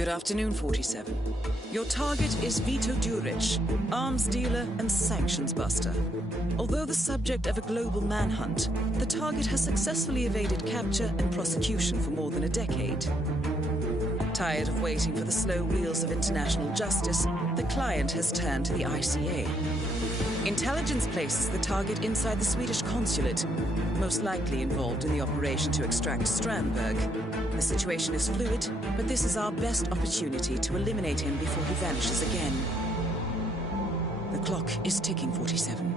Good afternoon, 47. Your target is Vito Duric, arms dealer and sanctions buster. Although the subject of a global manhunt, the target has successfully evaded capture and prosecution for more than a decade. Tired of waiting for the slow wheels of international justice, the client has turned to the ICA. Intelligence places the target inside the Swedish consulate, most likely involved in the operation to extract Strandberg. The situation is fluid, but this is our best opportunity to eliminate him before he vanishes again. The clock is ticking, 47.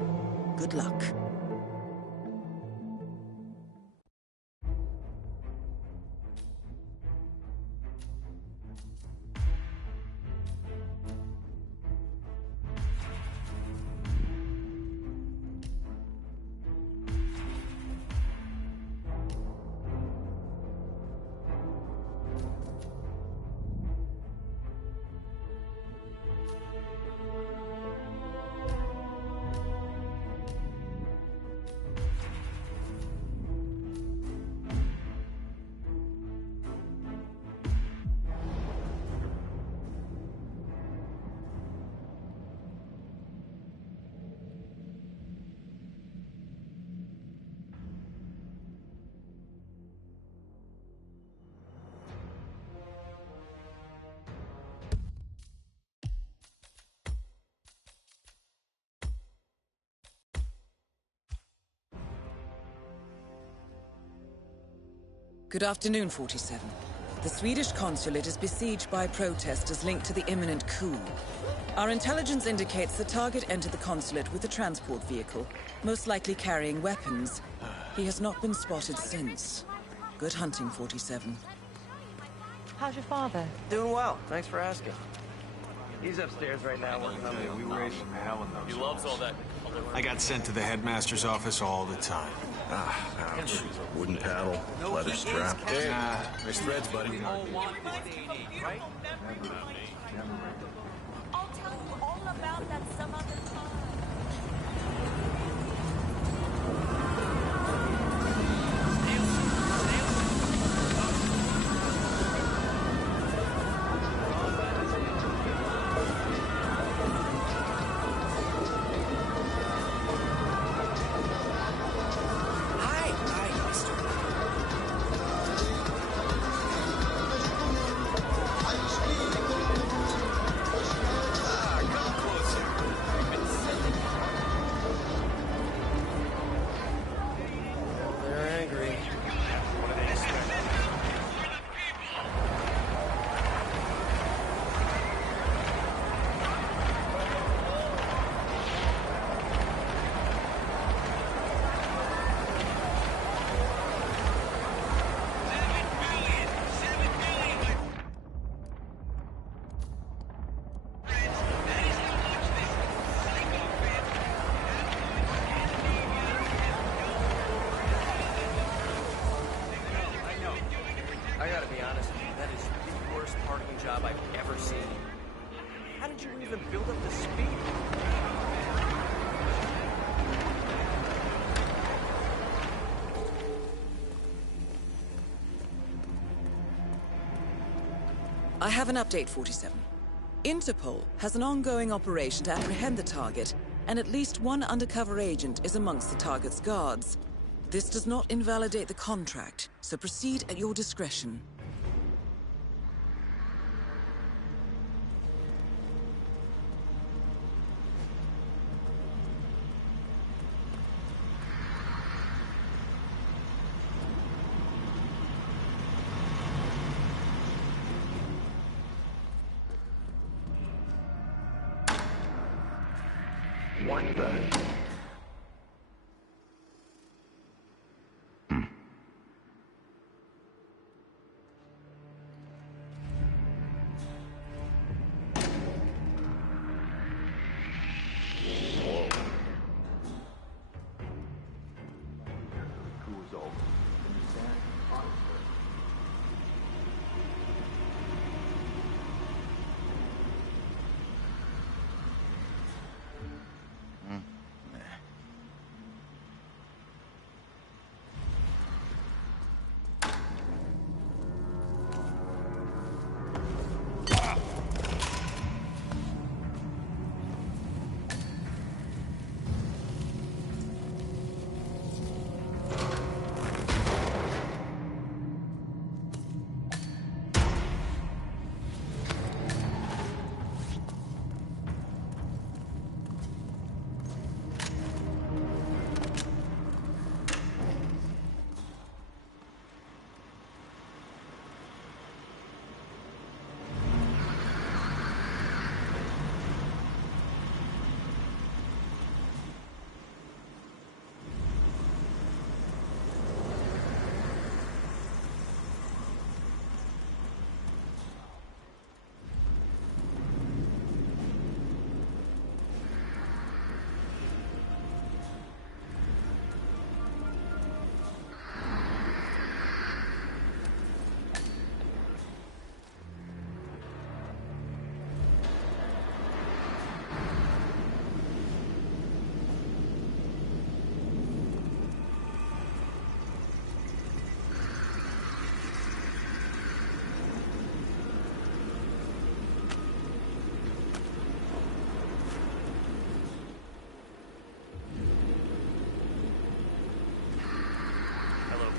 Good luck. Good afternoon, 47. The Swedish consulate is besieged by protesters linked to the imminent coup. Our intelligence indicates the target entered the consulate with a transport vehicle, most likely carrying weapons. He has not been spotted since. Good hunting, 47. How's your father? Doing well, thanks for asking. He's upstairs right now working on the... We raised some hell in those. He loves all that. I got sent to the headmaster's office all the time. Ah, ouch. Wooden paddle, leather strap. Hey, nice threads, buddy. I'll tell you all about that some other time. I gotta be honest with you, that is the worst parking job I've ever seen. How did you even build up the speed? I have an update, 47. Interpol has an ongoing operation to apprehend the target, and at least one undercover agent is amongst the target's guards. This does not invalidate the contract, so proceed at your discretion. What the...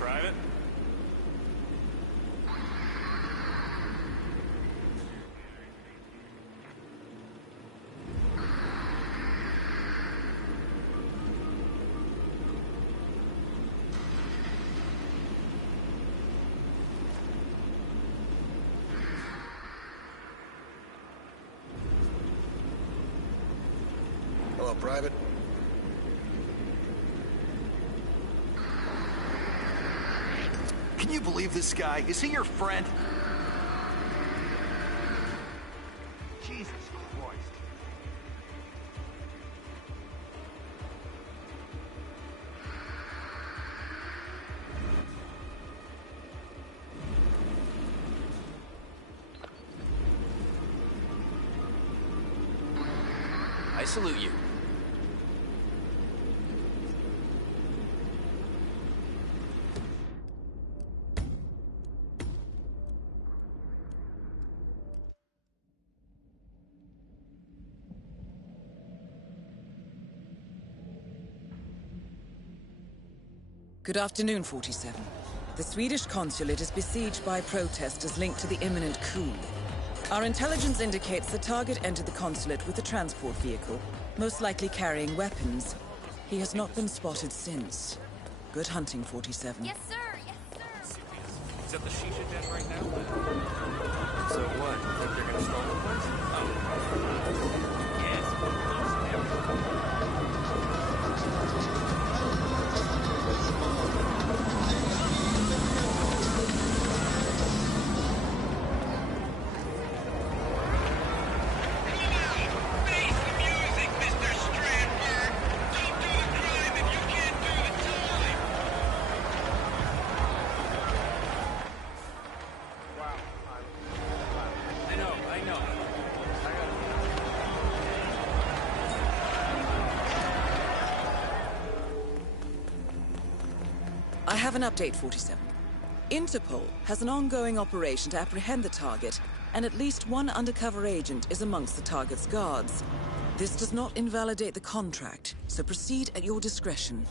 Private? Hello, Private. Can you believe this guy? Is he your friend? Jesus Christ. I salute you. Good afternoon, 47. The Swedish consulate is besieged by protesters linked to the imminent coup. Our intelligence indicates the target entered the consulate with a transport vehicle, most likely carrying weapons. He has not been spotted since. Good hunting, 47. Yes, sir. Yes, sir. Is that the shisha den right now? So what? Think they're gonna storm the place? Oh. Yes, close enough. I know. I have an update, 47. Interpol has an ongoing operation to apprehend the target, and at least one undercover agent is amongst the target's guards. This does not invalidate the contract, so proceed at your discretion.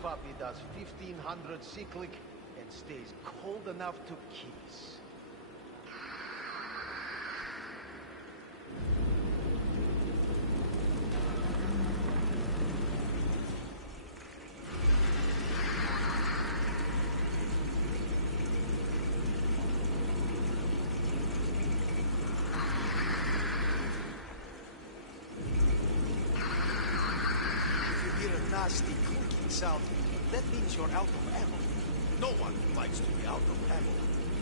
Puppy does 1,500 cyclic and stays cold enough to kiss. If you hear a nasty clicking sound, that means you're out of ammo. No one likes to be out of ammo.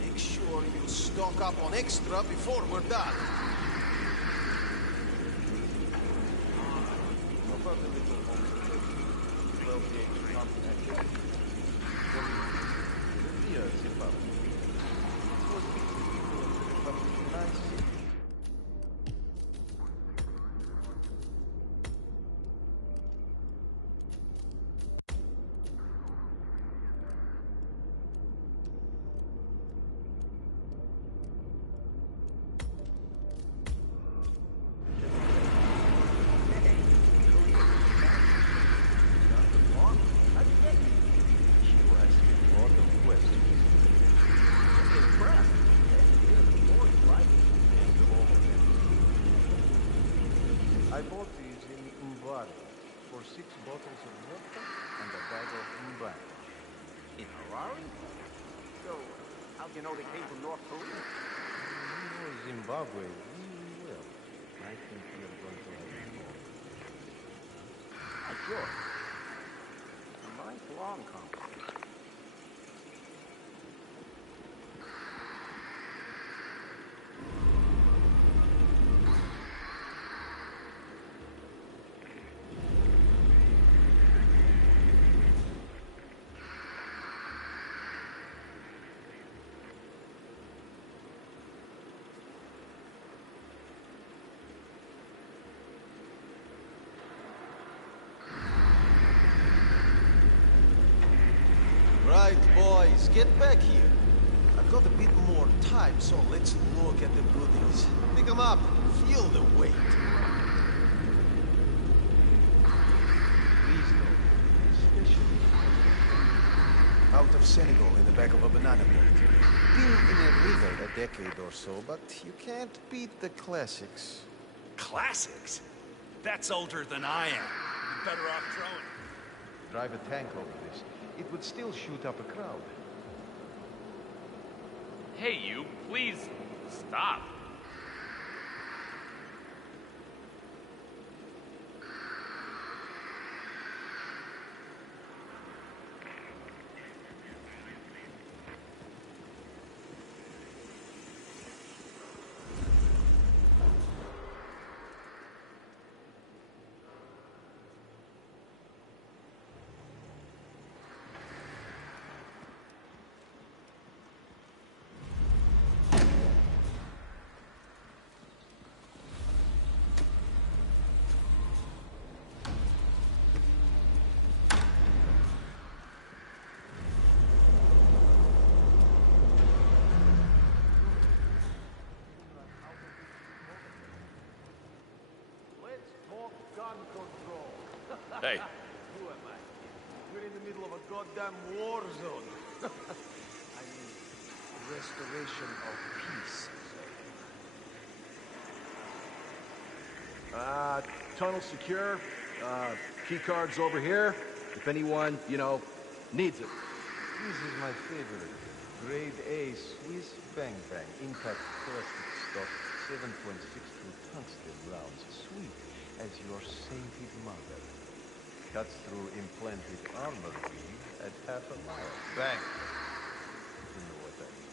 Make sure you stock up on extra before we're done. I bought these in Umbari for 6 bottles of vodka and a bag of Umbari. In Harare? So, how'd you know they came from North Korea? You know Zimbabwe really well. I think you're going to like it more. Sure. A lifelong compliment. Right, boys, get back here. I've got a bit more time, so let's look at the goodies. Pick them up. Feel the weight. These though, especially out of Senegal in the back of a banana boat. Been in a river a decade or so, but you can't beat the classics. Classics? That's older than I am. You're better off throwing it. Drive a tank over this. It would still shoot up a crowd. Hey, you, please stop. Gun control. Hey. Who am I? We're in the middle of a goddamn war zone. I mean, restoration of peace. Tunnel secure. Key cards over here. If anyone, needs it. This is my favorite. Grade A Swiss Bang Bang. Impact plastic stock. 7.62 tungsten rounds. Sweet as your sainted mother. Cuts through implanted armor beam at half a mile. Bang! You know what that means.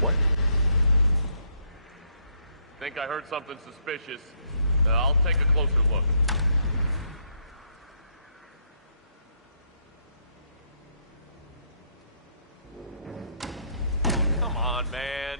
What? Think I heard something suspicious. I'll take a closer look. Oh, come on, man.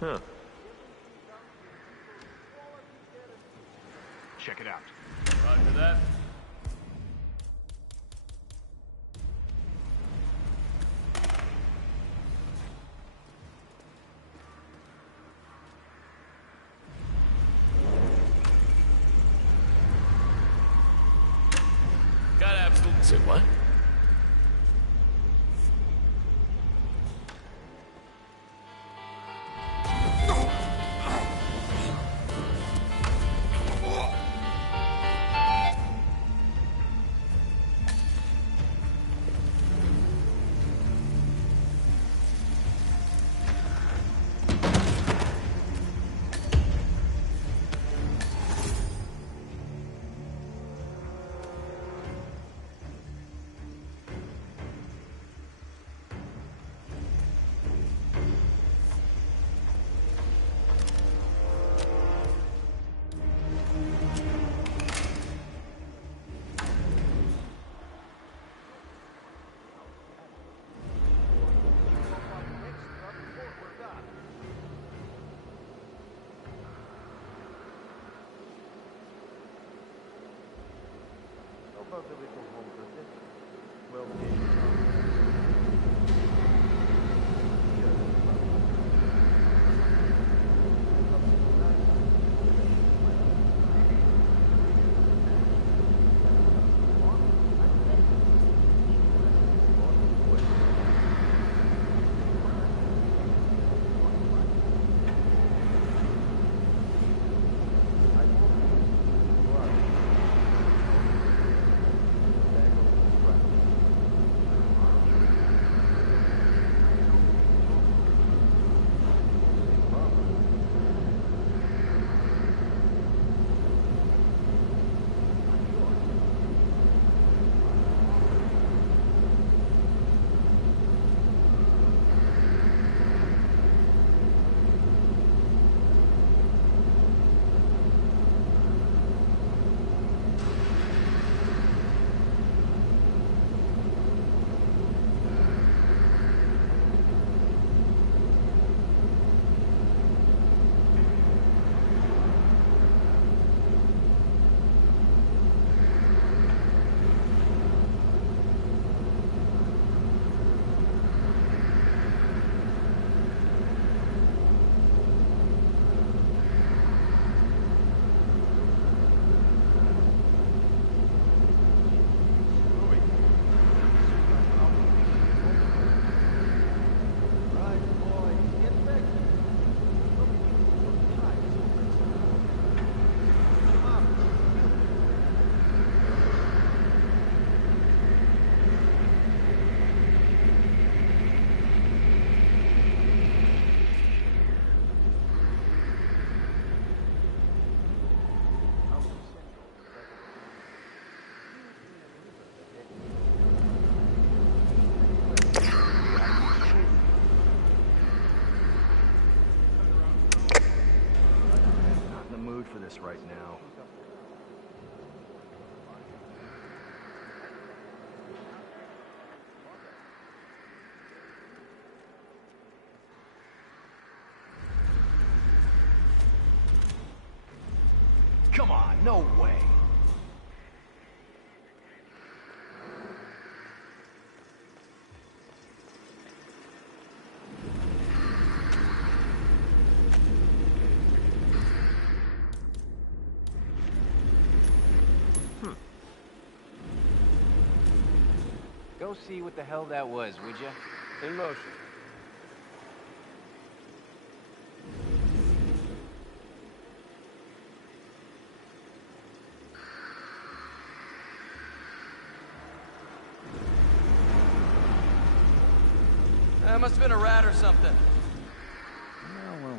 Huh. Check it out. Roger that. Got absolute. Say what? about the little home project? Well, for this right now. Come on, no way. Go see what the hell that was, would you? In motion. Must have been a rat or something. Well.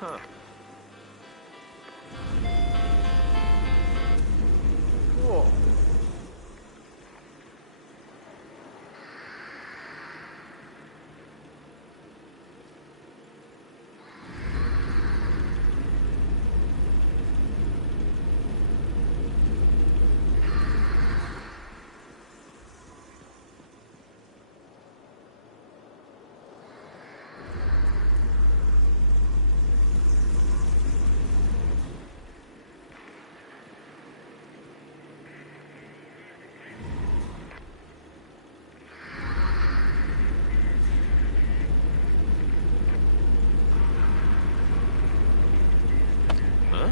Huh. Cool. Huh?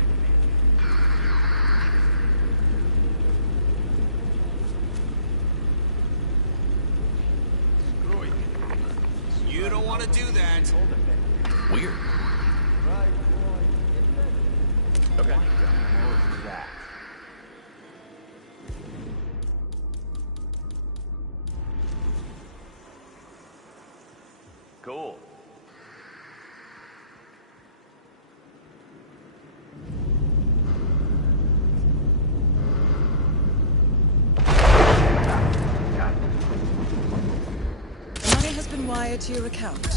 Screw it. You don't want to do that. Weird. Right, boy. Okay. What's that? Cool. Money has been wired to your account.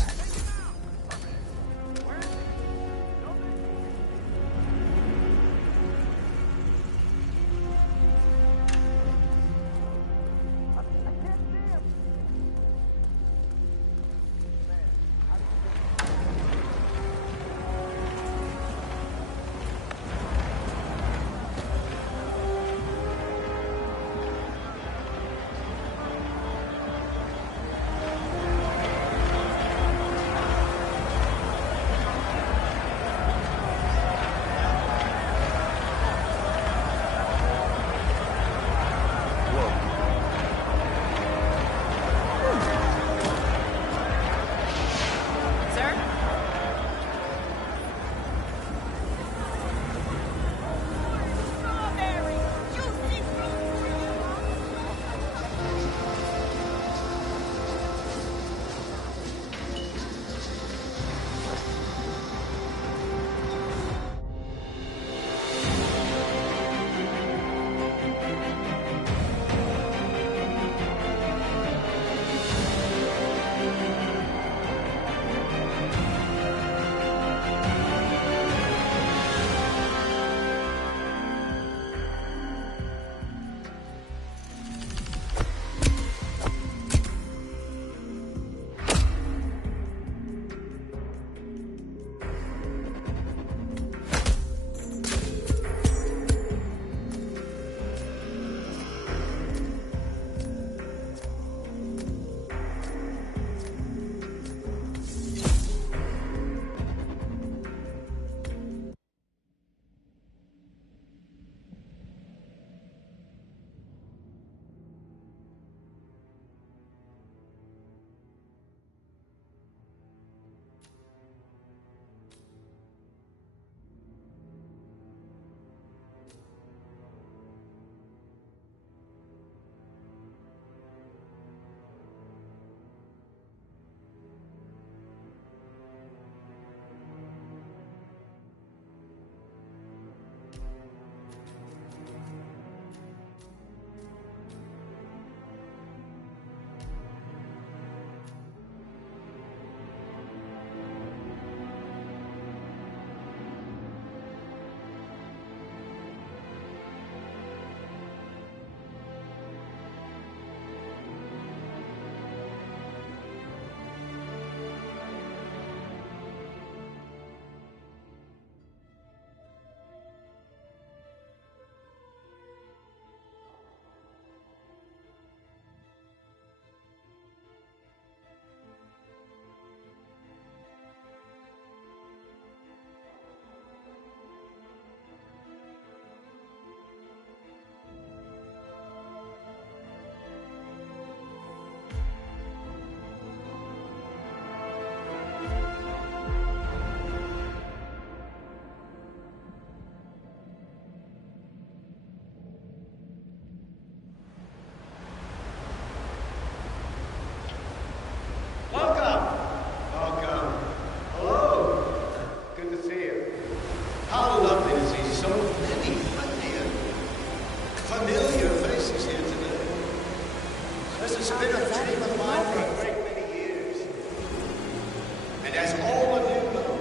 And as all of you know,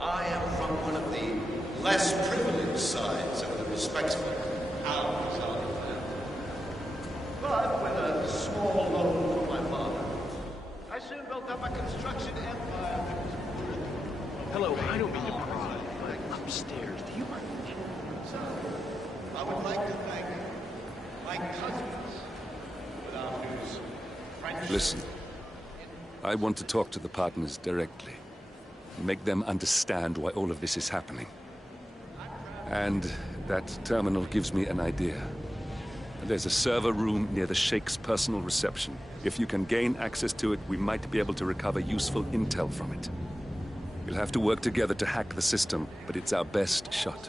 I am from one of the less privileged sides of the respectful Al-Ghazali family. But with a small loan from my father, I soon built up a construction empire that was Hello, I don't mean to pry, but upstairs, do you mind? so. I would like to thank my cousins, without whose friendship... Listen, I want to talk to the partners directly. Make them understand why all of this is happening. And that terminal gives me an idea. There's a server room near the Sheikh's personal reception. If you can gain access to it, we might be able to recover useful intel from it. We'll have to work together to hack the system, but it's our best shot.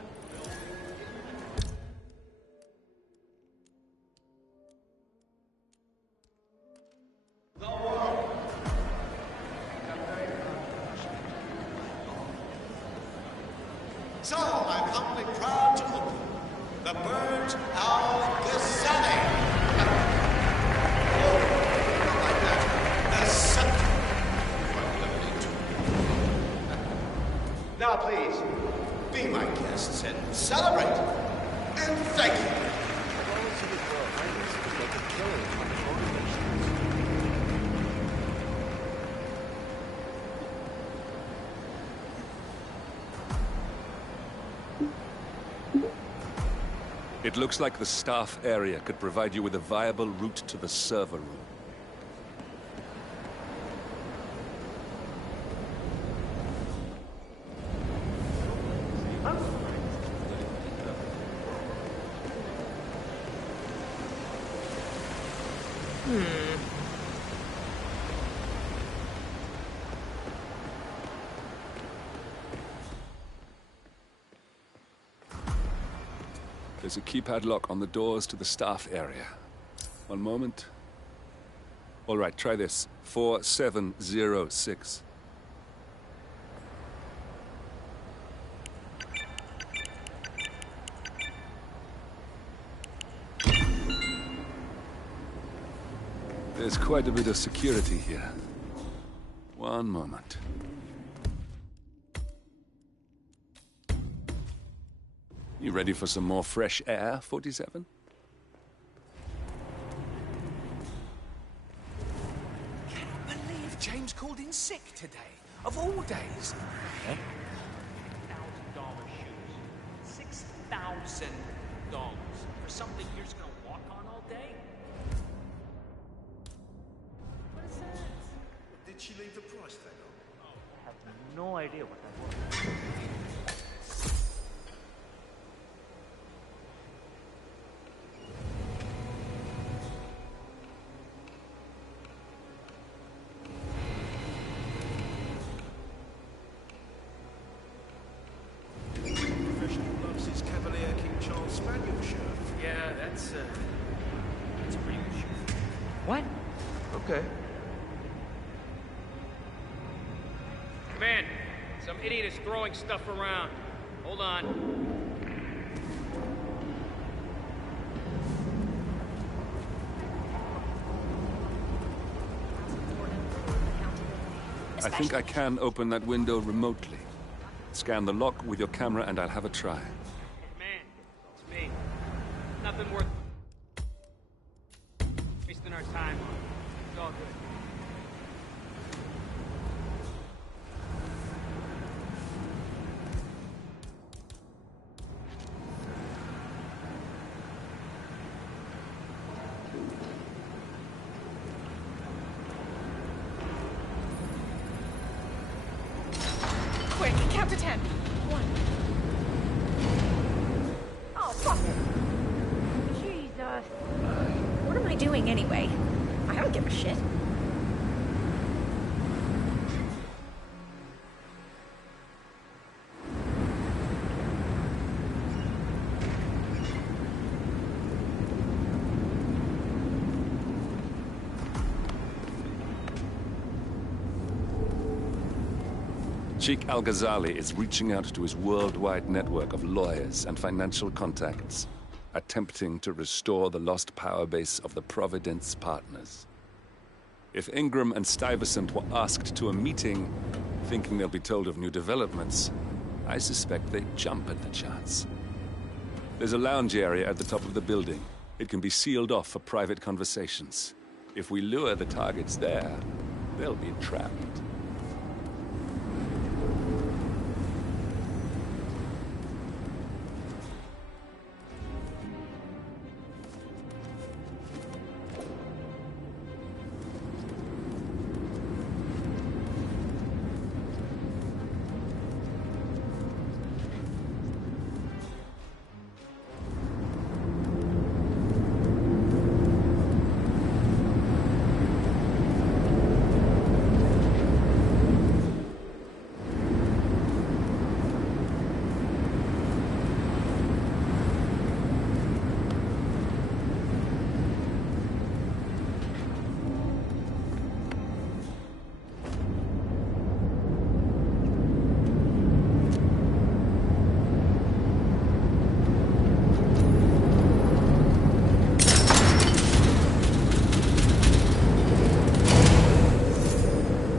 So, I'm humbly proud to open the Burj Al-Ghazali. Oh, not like that. The scepter. Now, please, be my guests and celebrate. And thank you. It looks like the staff area could provide you with a viable route to the server room. There's a keypad lock on the doors to the staff area. One moment. All right, try this. 4706. There's quite a bit of security here. One moment. You ready for some more fresh air, 47? Can't believe James called in sick today. Of all days. Huh? $6,000 shoes. $6,000 for something you're just gonna walk on all day? What is that? Did she leave the price tag on? I have no idea what that was. Yeah, that's a pretty good shoe. What? Okay. Command, some idiot is throwing stuff around. Hold on. I think I can open that window remotely. Scan the lock with your camera and I'll have a try. Command, it's me. Nothing worth wasting our time on. It's all good. Quick, count to 10. 1. Oh, fuck it. Jesus. What am I doing anyway? I don't give a shit. Sheikh Al-Ghazali is reaching out to his worldwide network of lawyers and financial contacts, attempting to restore the lost power base of the Providence partners. If Ingram and Stuyvesant were asked to a meeting, Thinking they'll be told of new developments, I suspect they jump at the chance. There's a lounge area at the top of the building. It can be sealed off for private conversations. If we lure the targets there, they'll be trapped.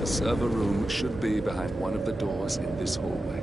Server room should be behind one of the doors in this hallway.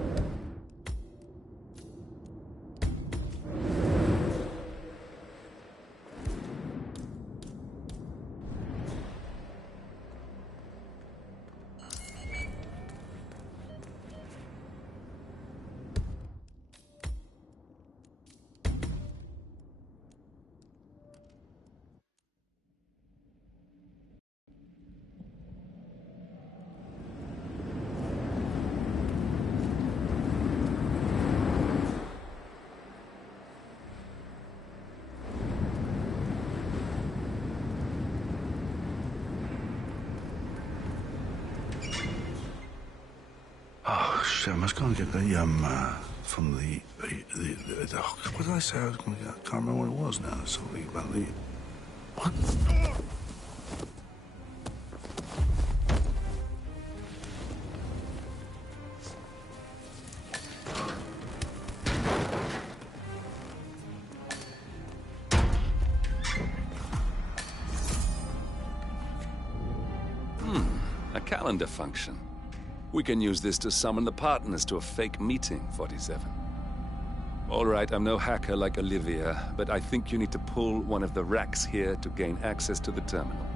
Oh, shit, I was going to get the, from the what did I say I was going to get? I can't remember what it was now. Something about the... What? A calendar function. We can use this to summon the partners to a fake meeting, 47. All right, I'm no hacker like Olivia, but I think you need to pull one of the racks here to gain access to the terminal.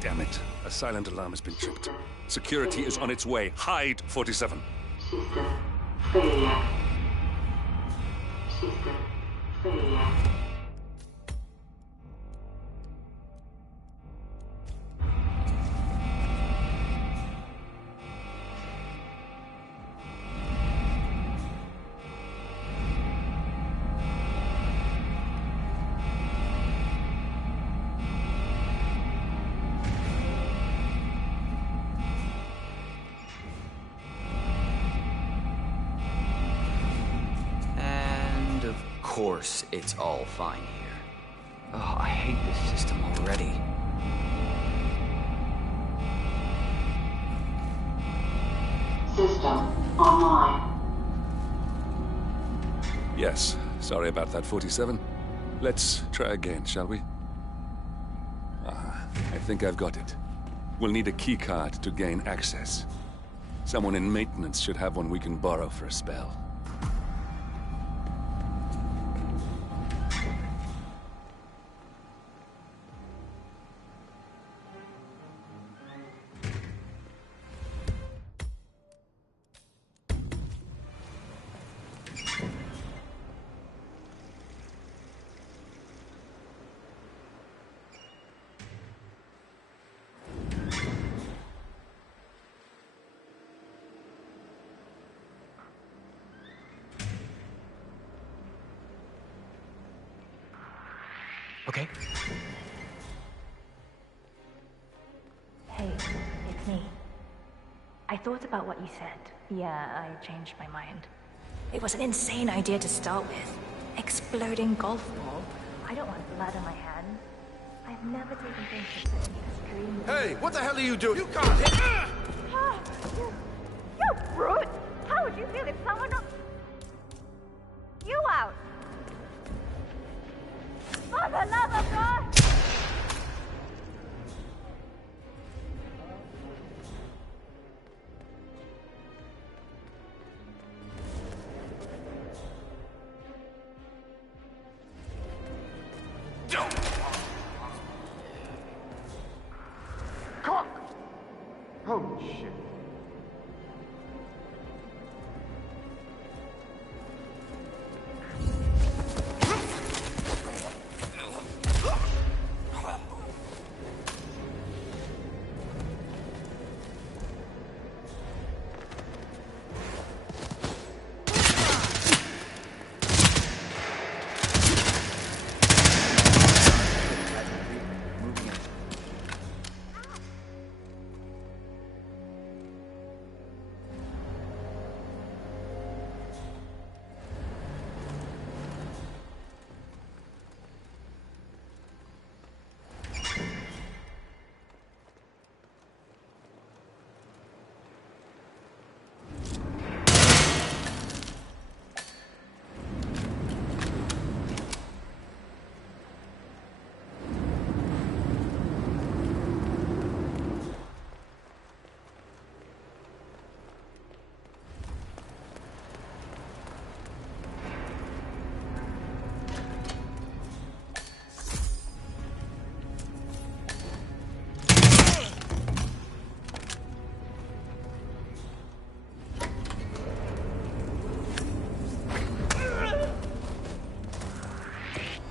Damn it. A silent alarm has been tripped. Security is on its way. Hide, 47. System failure. System failure. Of course, it's all fine here. Oh, I hate this system already. System online. Yes, sorry about that, 47. Let's try again, shall we? I think I've got it. We'll need a keycard to gain access. Someone in maintenance should have one we can borrow for a spell. Okay. Hey, it's me. I I thought about what you said. Yeah, I changed my mind. It was an insane idea to start with. Exploding golf ball. I don't want blood on my hands. I've never taken things to such an extreme. Hey, what the hell are you doing? You can't hit! You brute! How would you feel if someone knocked you out? For the love of God! Cock! Holy shit.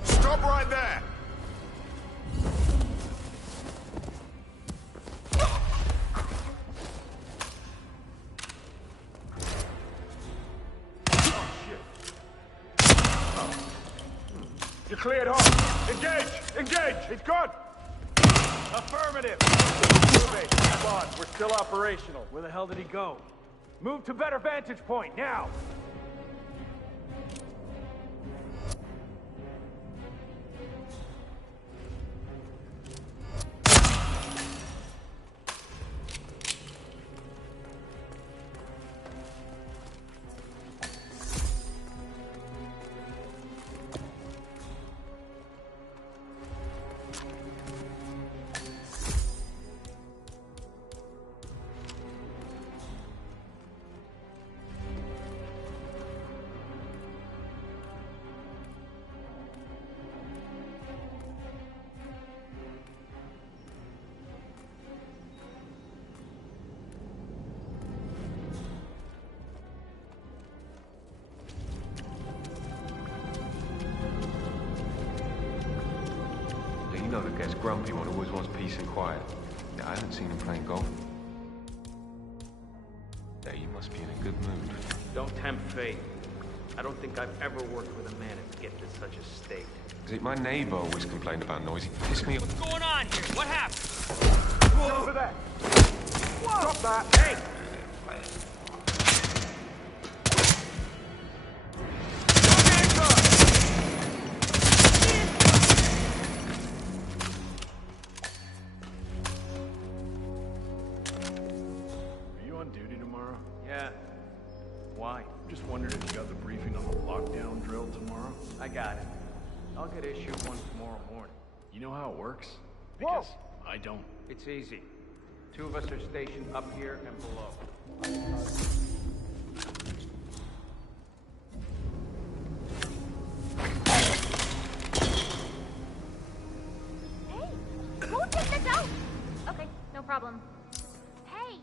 Stop right there! You're cleared hot. Engage! Engage! He's good! Affirmative! Moving. Come on, we're still operational. Where the hell did he go? Move to better vantage point, now! You know that gets grumpy when always wants peace and quiet. Yeah, I haven't seen him playing golf. Yeah, you must be in a good mood. Don't tempt fate. I don't think I've ever worked with a man who's gifted such a state. See, my neighbor always complained about noise. He pissed me off. What's going on here? What happened? Over there! Whoa. Stop that! Hey! Yeah. Why? Just wondered if you got the briefing on the lockdown drill tomorrow. I got it. I'll get issue one tomorrow morning. You know how it works? Because I don't. It's easy. Two of us are stationed up here and below. Hey! Don't take this out! Okay, no problem. Hey!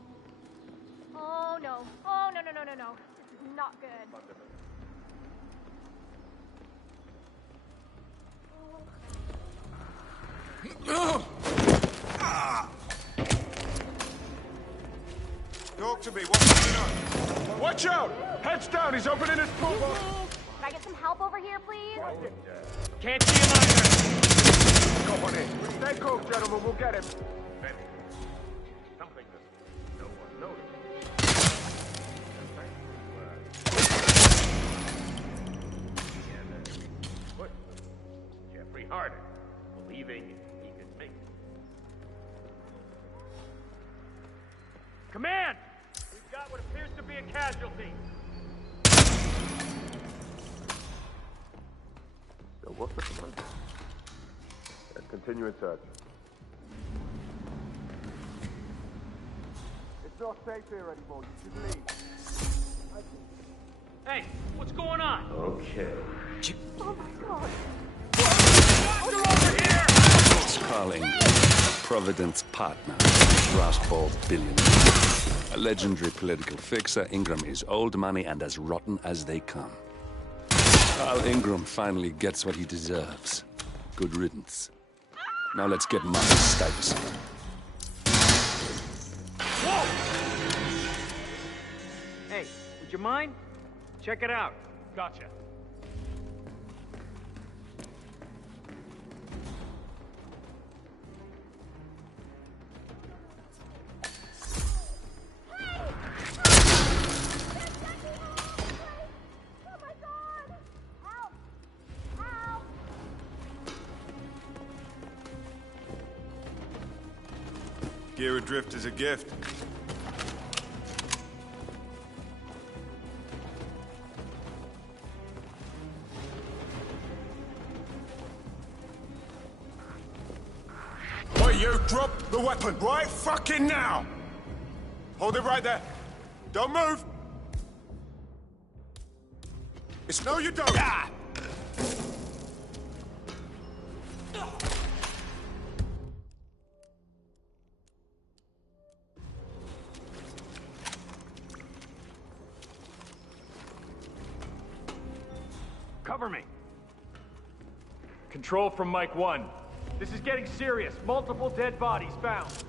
Oh no. Oh no. This is not good. Talk to me, what's going on? Watch out! Heads down, he's opening his toolbox! Can I get some help over here, please? Can't see him either! Come on in. Stay cool, gentlemen, we'll get him. Something that no one noticed. harder, believing he could make it. Command! We've got what appears to be a casualty. So what's the command? Continue in search. It's not safe here anymore. You should leave. Hey, what's going on? Okay. Oh my god. You're over here! Carl Ingram, Providence partner, rust-balled billionaire. A legendary political fixer, Ingram is old money and as rotten as they come. Carl Ingram finally gets what he deserves. Good riddance. Now let's get Marcus Stuyvesant. Whoa! Hey, would you mind? Check it out. Gotcha. Gear adrift is a gift. Wait, you drop the weapon right fucking now! Hold it right there. Don't move! It's no you don't! Ah! Cover me. Control from Mike 1. This is getting serious. Multiple dead bodies found. Out.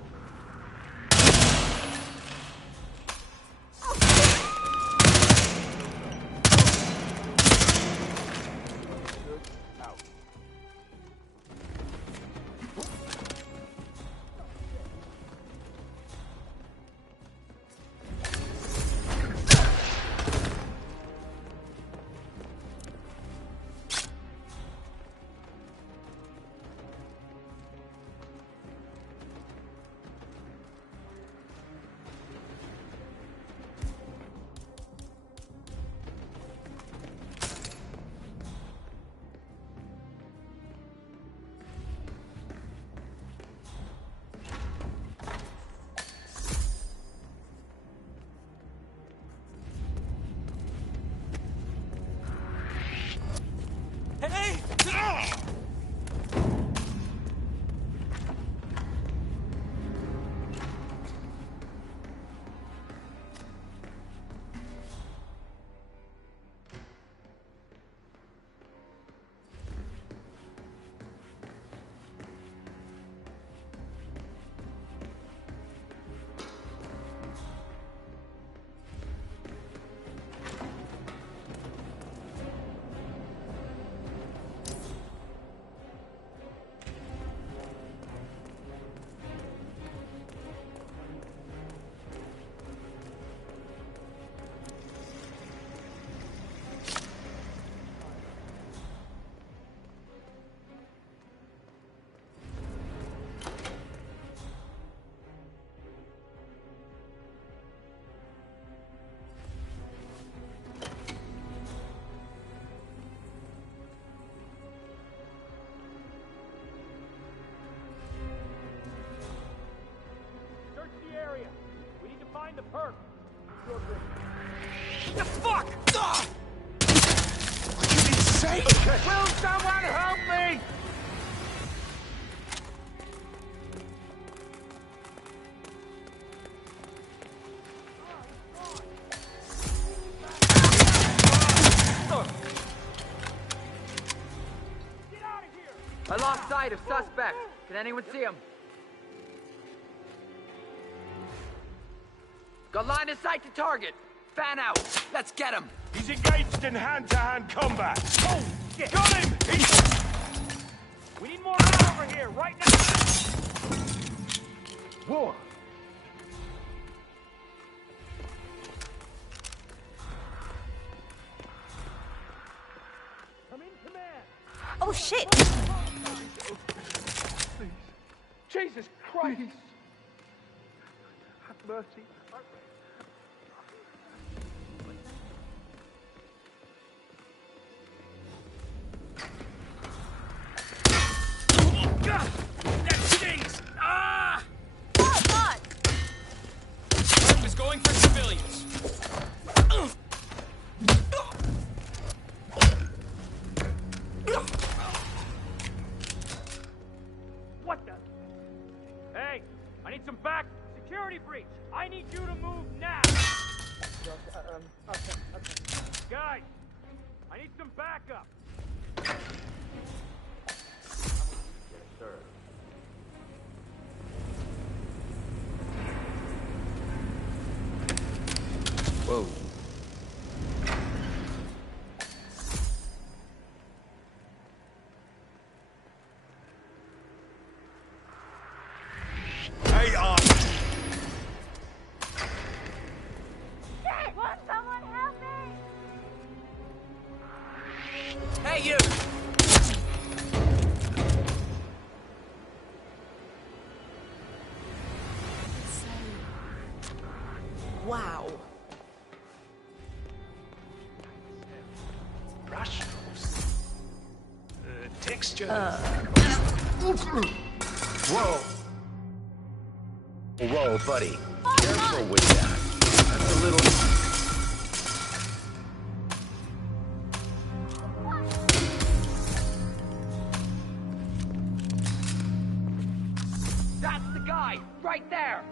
Hey! Find the perp. The fuck? You insane? Okay. Will someone help me? I lost sight of suspect. Can anyone see him? Got line of sight to target. Fan out. Let's get him. He's engaged in hand-to-hand combat. Oh, shit. Got him! We need more men over here, right now. War. Come in, command. Oh, shit. Jesus Christ! Have mercy. God! That stings! Ah! Oh, God! Trump is going for civilians. What the? Hey, I need some back. Security breach. I need you to move now. Okay. Guys, I need some backup. Yes, sir. Whoa. Hey, Shit! Won't someone help me? Hey, you! Wow. brush strokes. Texture. Whoa! Whoa, buddy. Careful with that. That's a little... That's the guy! Right there!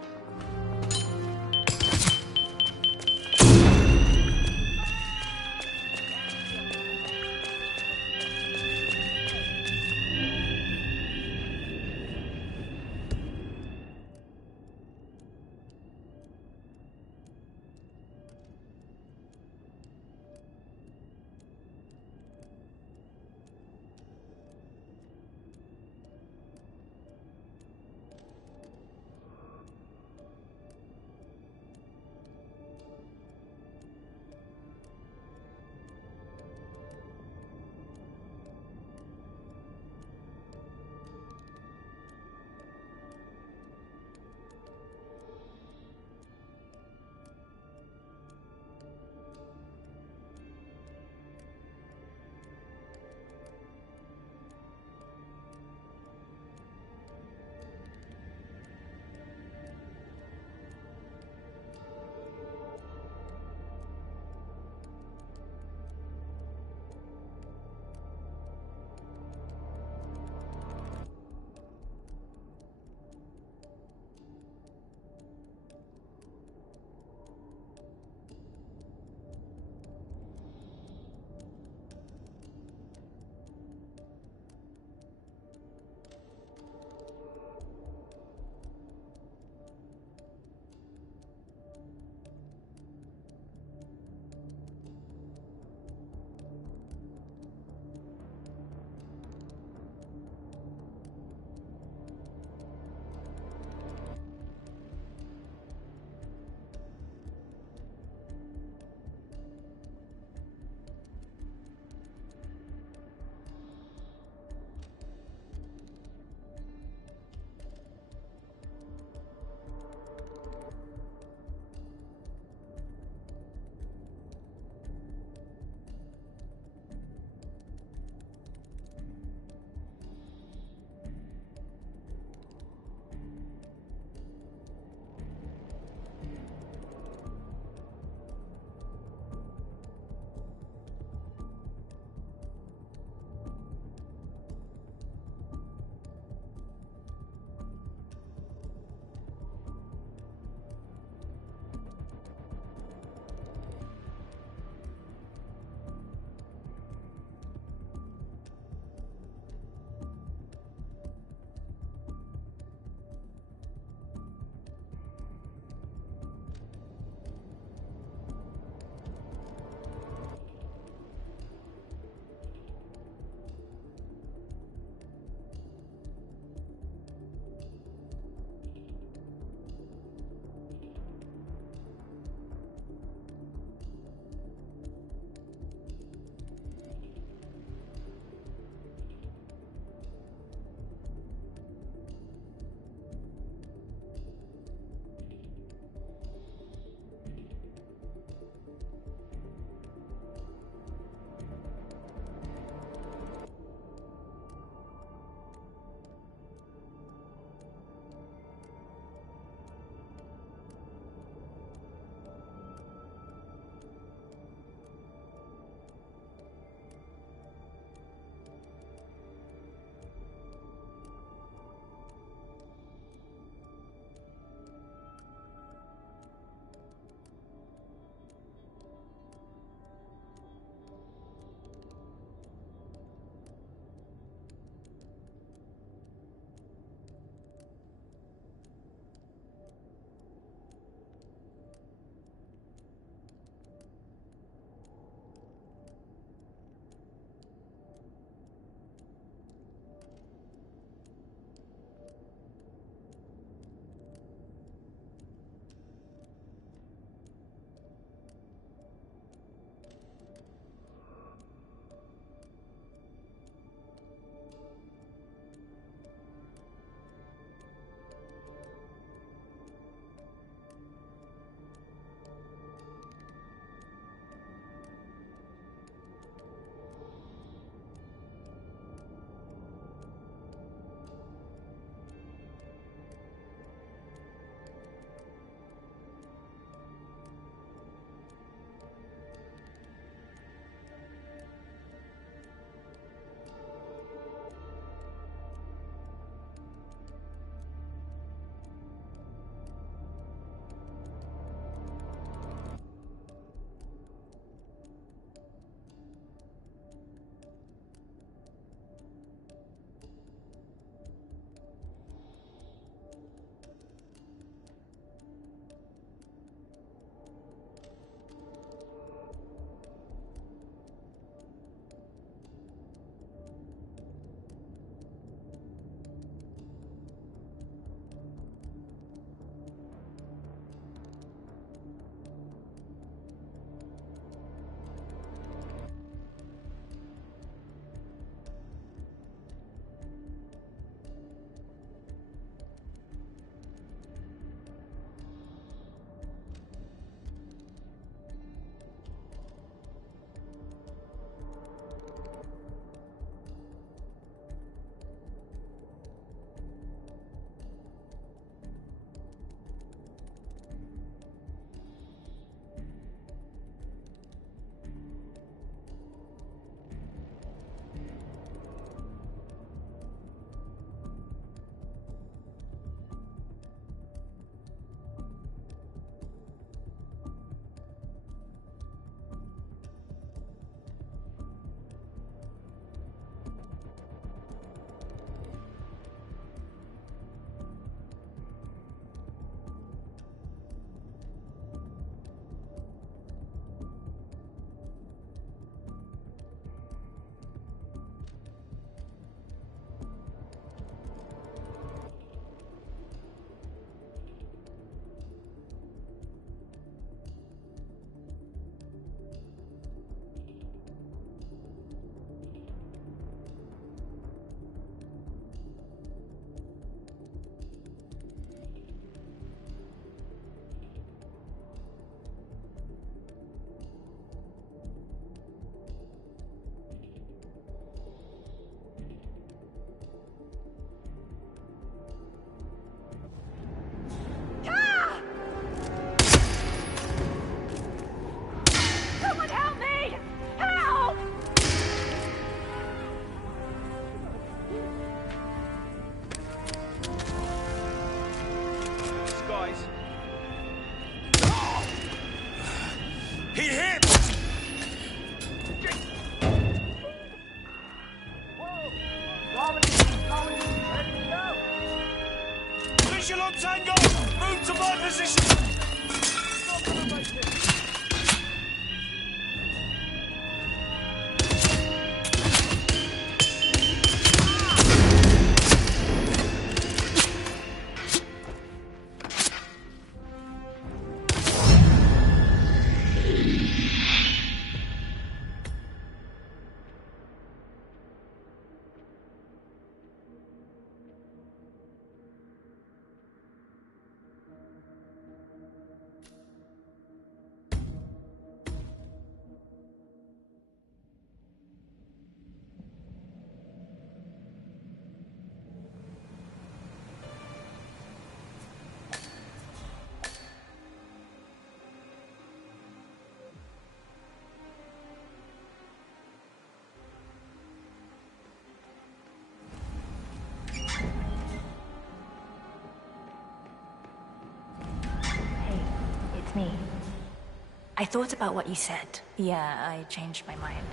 I thought about what you said. Yeah, I changed my mind.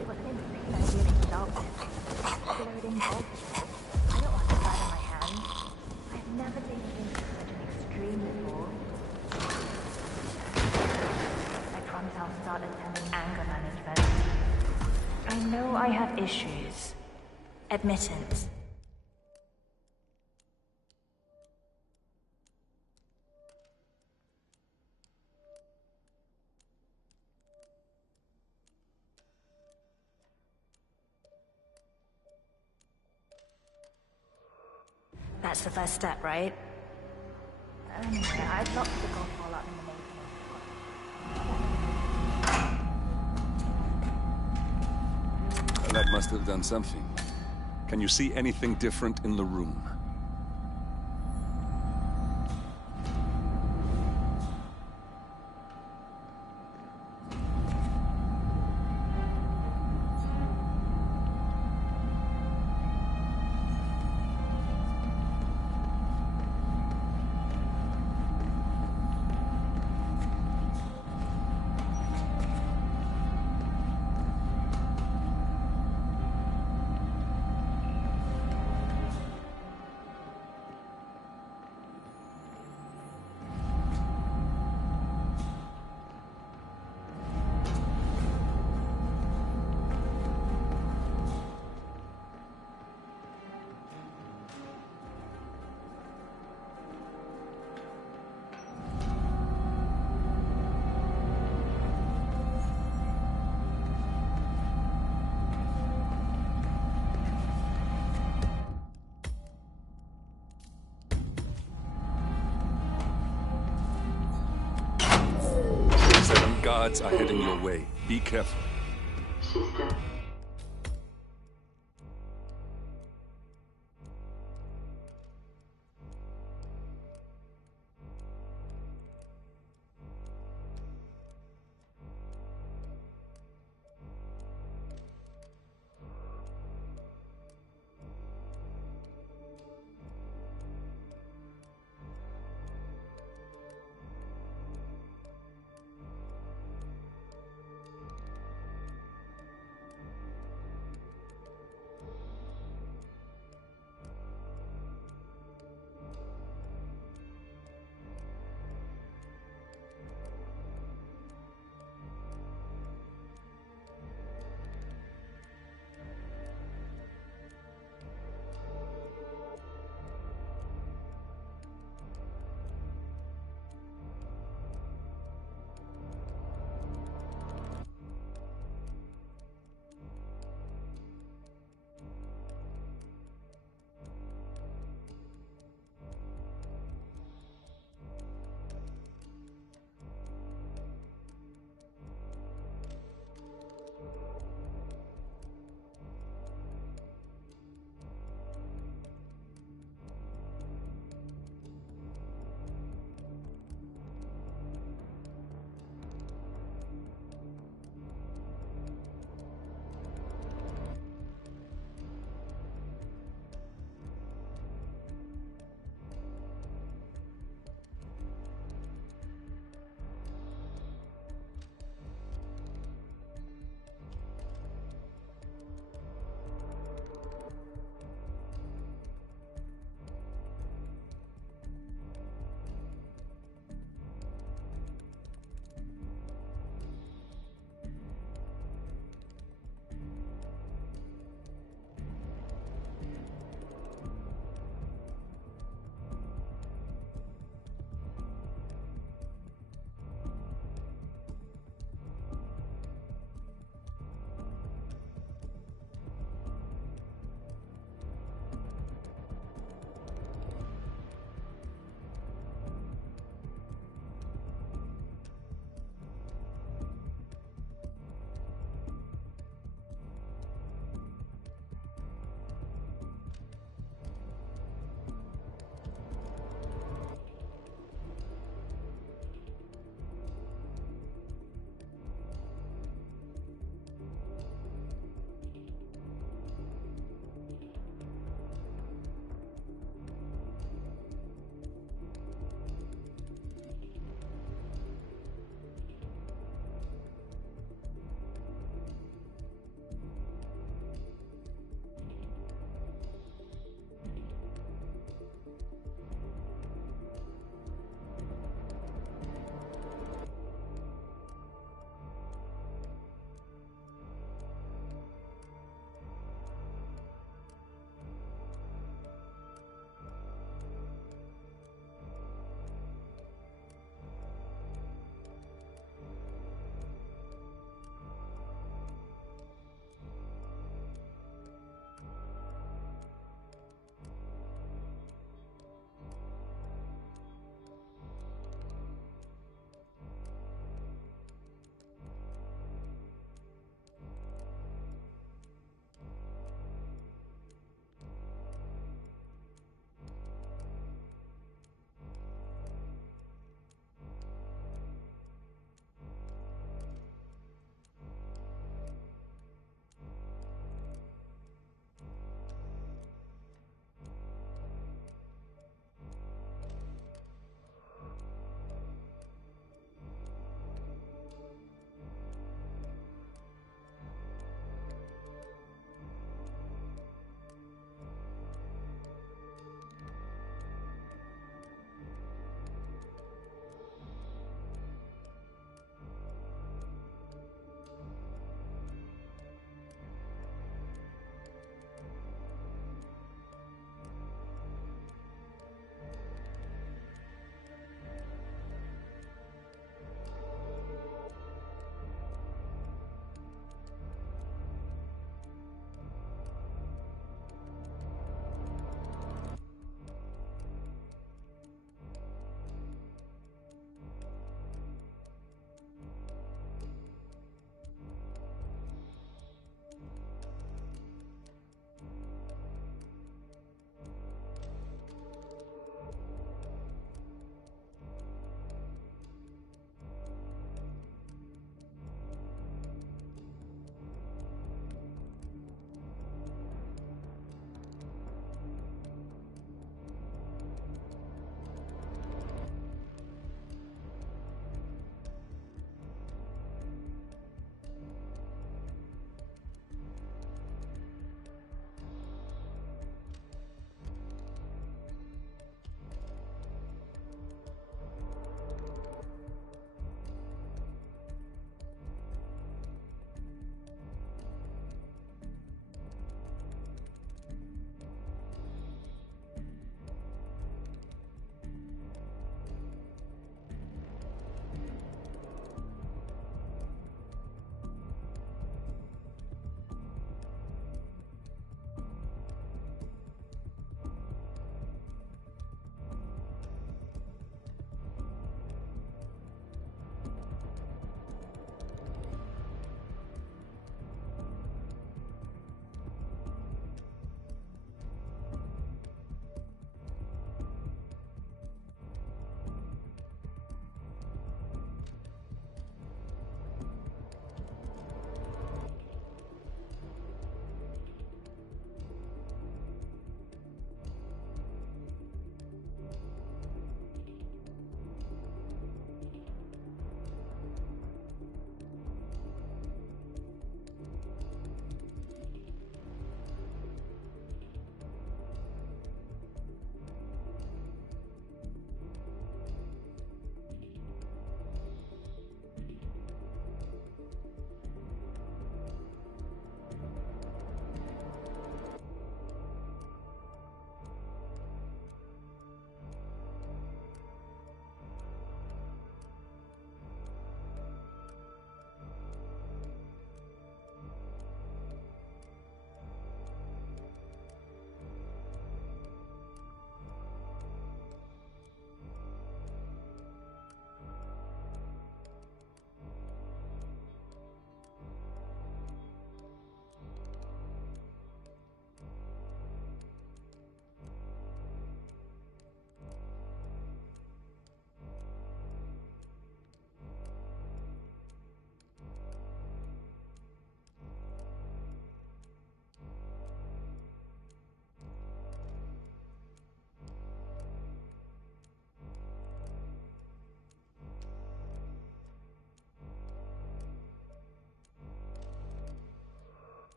It was an insane idea to start with. Exploding golf ball. I don't want blood on my hands. I've never taken things to such an extreme before. I promise I'll start attending anger management. I know I have issues. Admittance. That's the first step, right? Anyway, I've locked the golf ball up in the maintenance. Well, that must have done something. Can you see anything different in the room? Guards are heading your way. Be careful. Sister.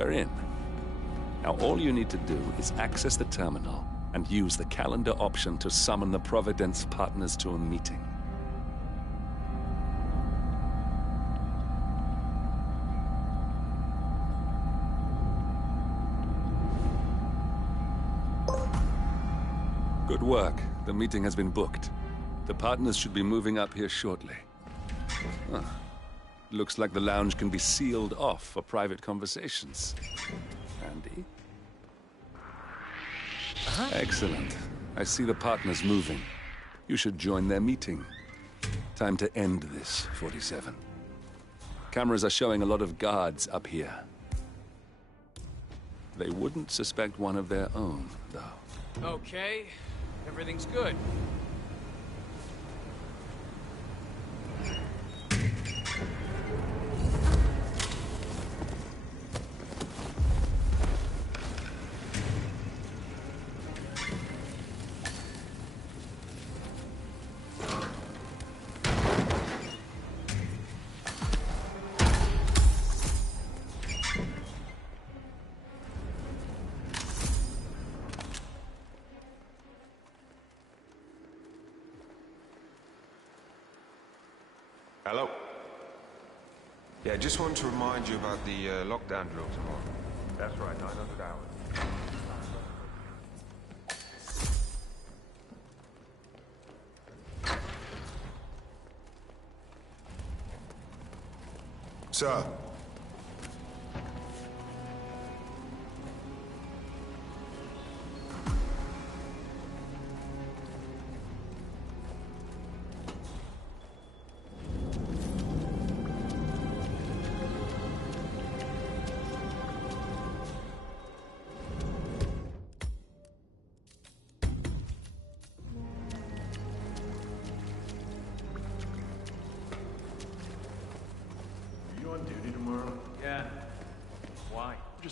we're in. Now all you need to do is access the terminal and use the calendar option to summon the Providence partners to a meeting. Good work. The meeting has been booked. The partners should be moving up here shortly. Huh. Looks like the lounge can be sealed off for private conversations. Andy? Excellent. I see the partners moving. You should join their meeting. Time to end this, 47. Cameras are showing a lot of guards up here. They wouldn't suspect one of their own, though. Okay, everything's good. Hello? Yeah, just wanted to remind you about the lockdown drill tomorrow. That's right, 900 hours. Sir.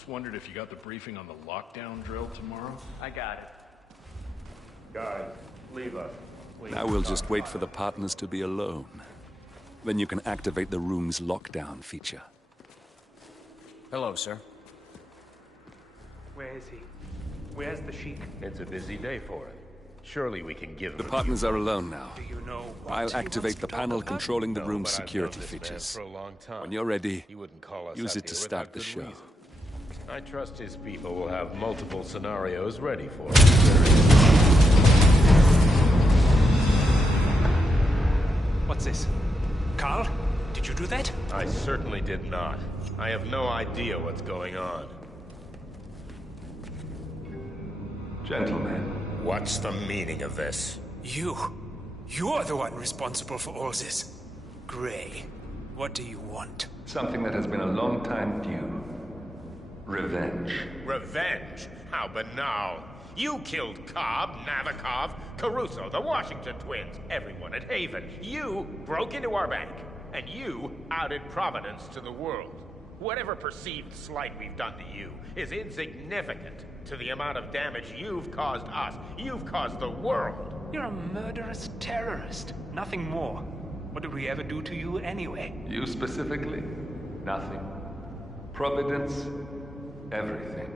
Wondered if you got the briefing on the lockdown drill tomorrow? I got it. Guys, leave us. Please. Now we'll just wait for the partners to be alone. Then you can activate the room's lockdown feature. Hello, sir. Where is he? Where's the Sheik? It's a busy day for him. Surely we can give him. The partners are alone now. Do you know what I'll activate the panel controlling the room's security I've known this man features. for a long time. When you're ready, He wouldn't call us use up it to here start without the good show. reason. I trust his people will have multiple scenarios ready for him. What's this? Carl? Did you do that? I certainly did not. I have no idea what's going on. Gentlemen. What's the meaning of this? You're the one responsible for all this. Gray, what do you want? Something that has been a long time due. Revenge. Revenge? How banal. You killed Cobb, Navikov, Caruso, the Washington twins, everyone at Haven. You broke into our bank, and you outed Providence to the world. Whatever perceived slight we've done to you is insignificant to the amount of damage you've caused us. You've caused the world. You're a murderous terrorist. Nothing more. What did we ever do to you anyway? You specifically? Nothing. Providence? Everything.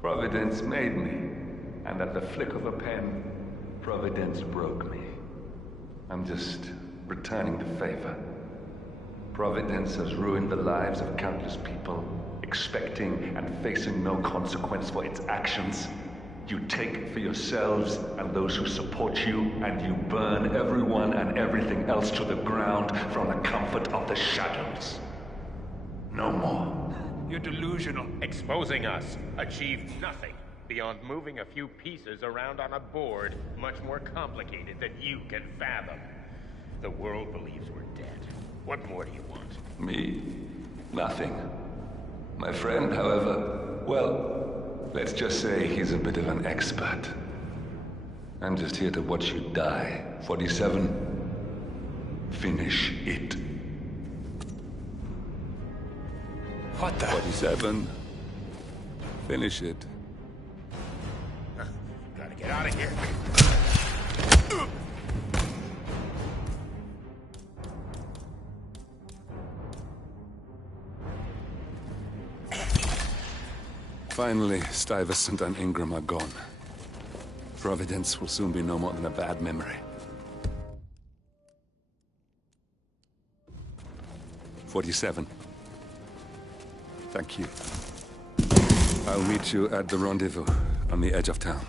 Providence made me, and at the flick of a pen, Providence broke me. I'm just returning the favor. Providence has ruined the lives of countless people, expecting and facing no consequence for its actions. You take for yourselves and those who support you, and you burn everyone and everything else to the ground from the comfort of the shadows. No more. You're delusional. Exposing us achieved nothing beyond moving a few pieces around on a board much more complicated than you can fathom. The world believes we're dead. What more do you want? Me? Nothing. My friend, however, well, let's just say he's a bit of an expert. I'm just here to watch you die. 47. Finish it. What the? 47. Finish it. Gotta get out of here. Finally, Stuyvesant and Ingram are gone. Providence will soon be no more than a bad memory. 47. Thank you. I'll meet you at the rendezvous on the edge of town.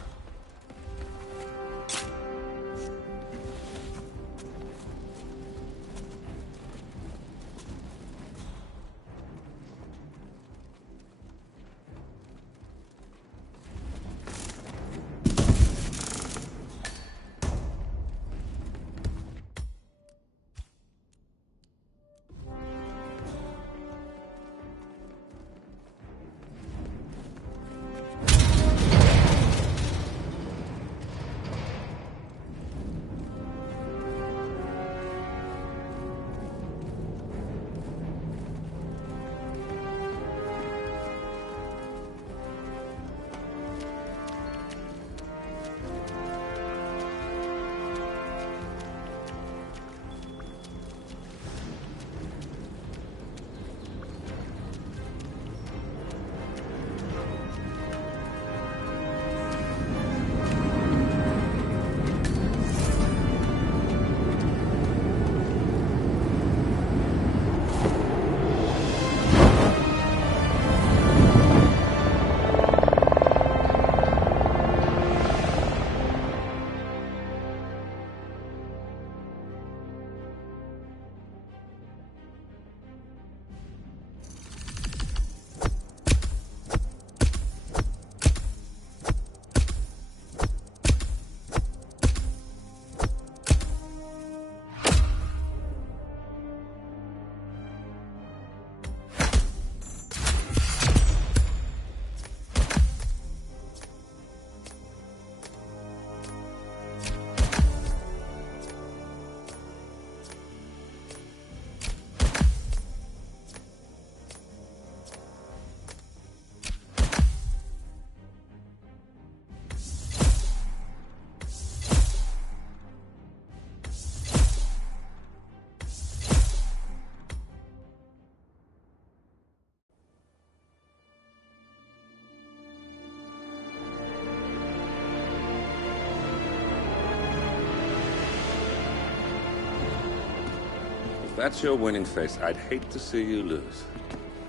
If that's your winning face, I'd hate to see you lose.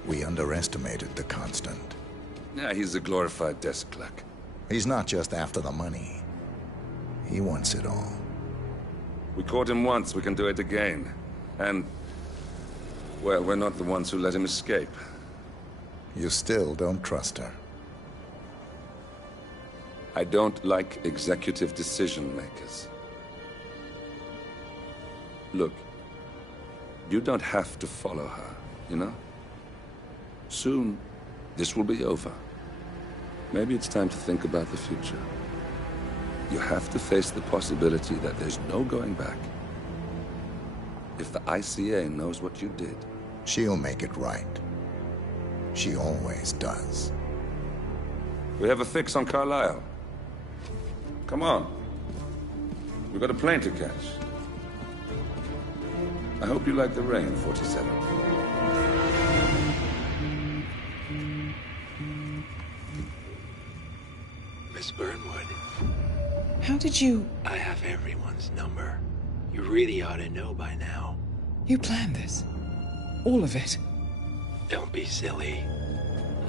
We underestimated the Constant. Yeah, he's a glorified desk clerk. He's not just after the money. He wants it all. We caught him once, we can do it again. And, well, we're not the ones who let him escape. You still don't trust her. I don't like executive decision makers. Look, you don't have to follow her, you know? Soon, this will be over. Maybe it's time to think about the future. You have to face the possibility that there's no going back. If the ICA knows what you did... She'll make it right. She always does. We have a fix on Carlisle. Come on. We've got a plane to catch. I hope you like the rain, 47. Miss Burnwood. How did you... I have everyone's number. You really ought to know by now. You planned this? All of it? Don't be silly.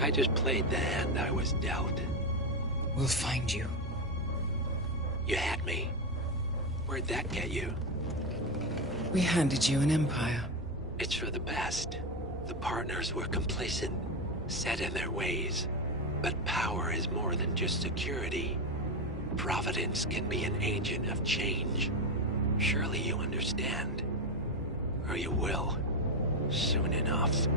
I just played the hand I was dealt. We'll find you. You had me. Where'd that get you? We handed you an empire. It's for the best. The partners were complacent, set in their ways. But power is more than just security. Providence can be an agent of change. Surely you understand. Or you will. Soon enough.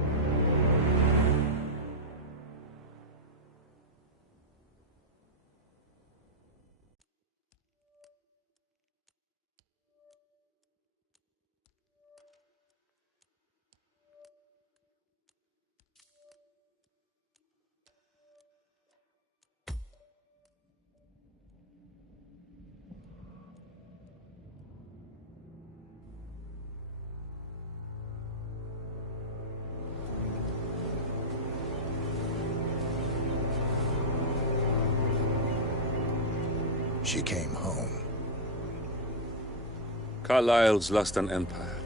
she came home. Carlyle's lost an empire.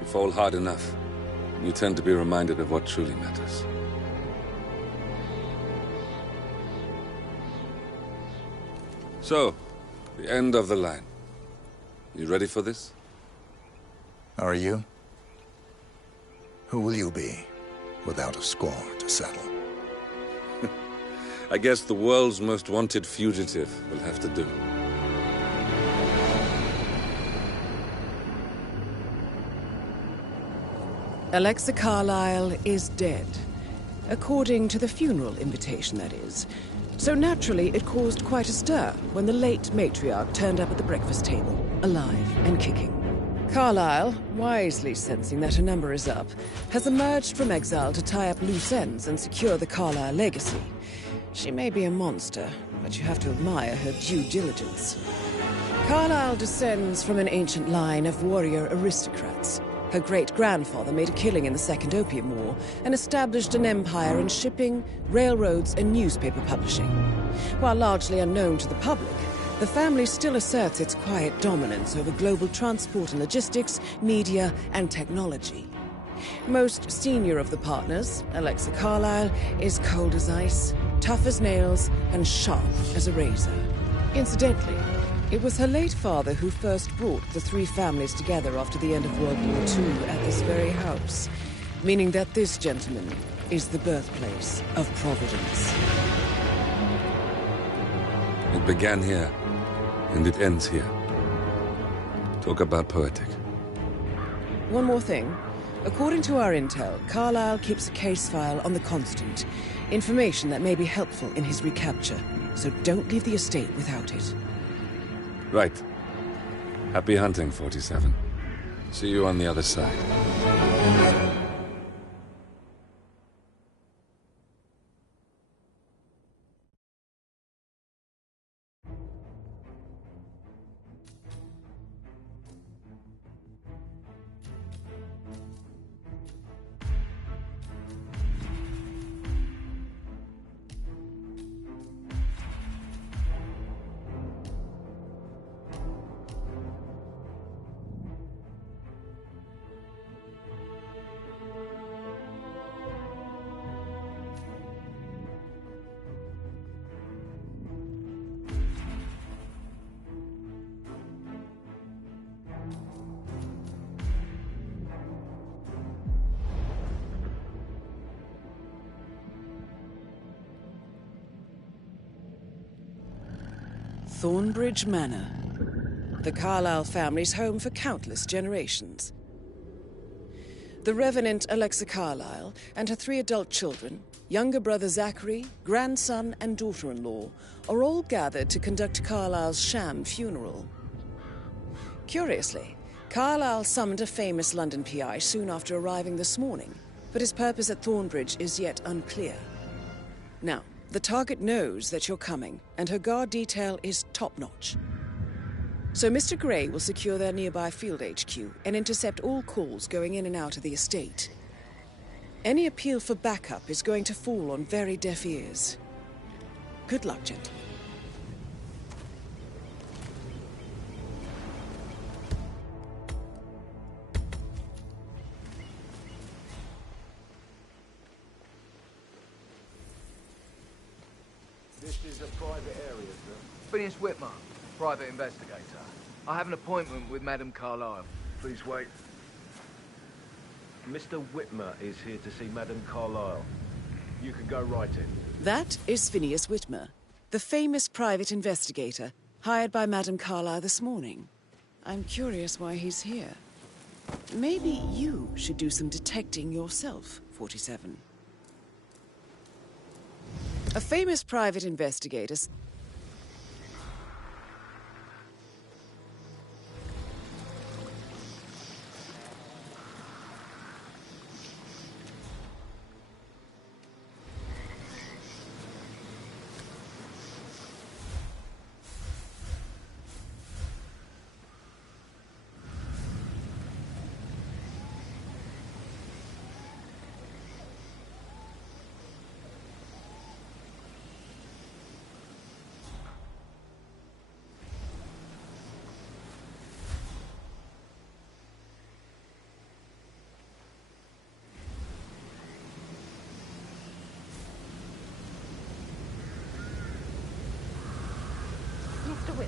You fall hard enough, and you tend to be reminded of what truly matters. So, the end of the line. You ready for this? Are you? Who will you be, without a score to settle? I guess the world's most wanted fugitive will have to do. Alexa Carlyle is dead. According to the funeral invitation, that is. So naturally, it caused quite a stir when the late matriarch turned up at the breakfast table, alive and kicking. Carlyle, wisely sensing that her number is up, has emerged from exile to tie up loose ends and secure the Carlyle legacy. She may be a monster, but you have to admire her due diligence. Carlyle descends from an ancient line of warrior aristocrats. Her great-grandfather made a killing in the Second Opium War and established an empire in shipping, railroads, and newspaper publishing. While largely unknown to the public, the family still asserts its quiet dominance over global transport and logistics, media, and technology. Most senior of the partners, Alexa Carlyle, is cold as ice, tough as nails, and sharp as a razor. Incidentally, it was her late father who first brought the three families together after the end of World War II at this very house, meaning that this gentleman is the birthplace of Providence. It began here, and it ends here. Talk about poetic. One more thing. According to our intel, Carlyle keeps a case file on the Constant. Information that may be helpful in his recapture, so don't leave the estate without it. Right. Happy hunting, 47. See you on the other side. Thornbridge Manor. The Carlyle family's home for countless generations. The Revenant Alexa Carlyle and her 3 adult children, younger brother Zachary, grandson and daughter-in-law, are all gathered to conduct Carlyle's sham funeral. Curiously, Carlyle summoned a famous London PI soon after arriving this morning, but his purpose at Thornbridge is yet unclear. Now, the target knows that you're coming, and her guard detail is top-notch. So Mr. Gray will secure their nearby field HQ and intercept all calls going in and out of the estate. Any appeal for backup is going to fall on very deaf ears. Good luck, gentlemen. This is a private area, sir. Phineas Whitmer, private investigator. I have an appointment with Madame Carlyle. Please wait. Mr. Whitmer is here to see Madame Carlyle. You can go right in. That is Phineas Whitmer, the famous private investigator hired by Madame Carlyle this morning. I'm curious why he's here. Maybe you should do some detecting yourself, 47. A famous private investigator...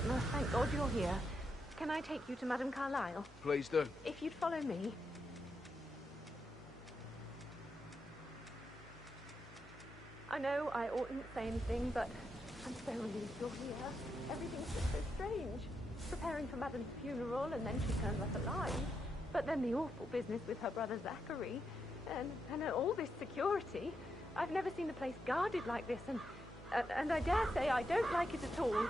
Whitmer. Thank God you're here. Can I take you to Madame Carlyle? Please do. If you'd follow me. I know I oughtn't say anything, but I'm so relieved you're here. Everything's just so strange. Preparing for Madame's funeral, and then she turns up alive. But then the awful business with her brother Zachary, and all this security. I've never seen the place guarded like this, and I dare say I don't like it at all.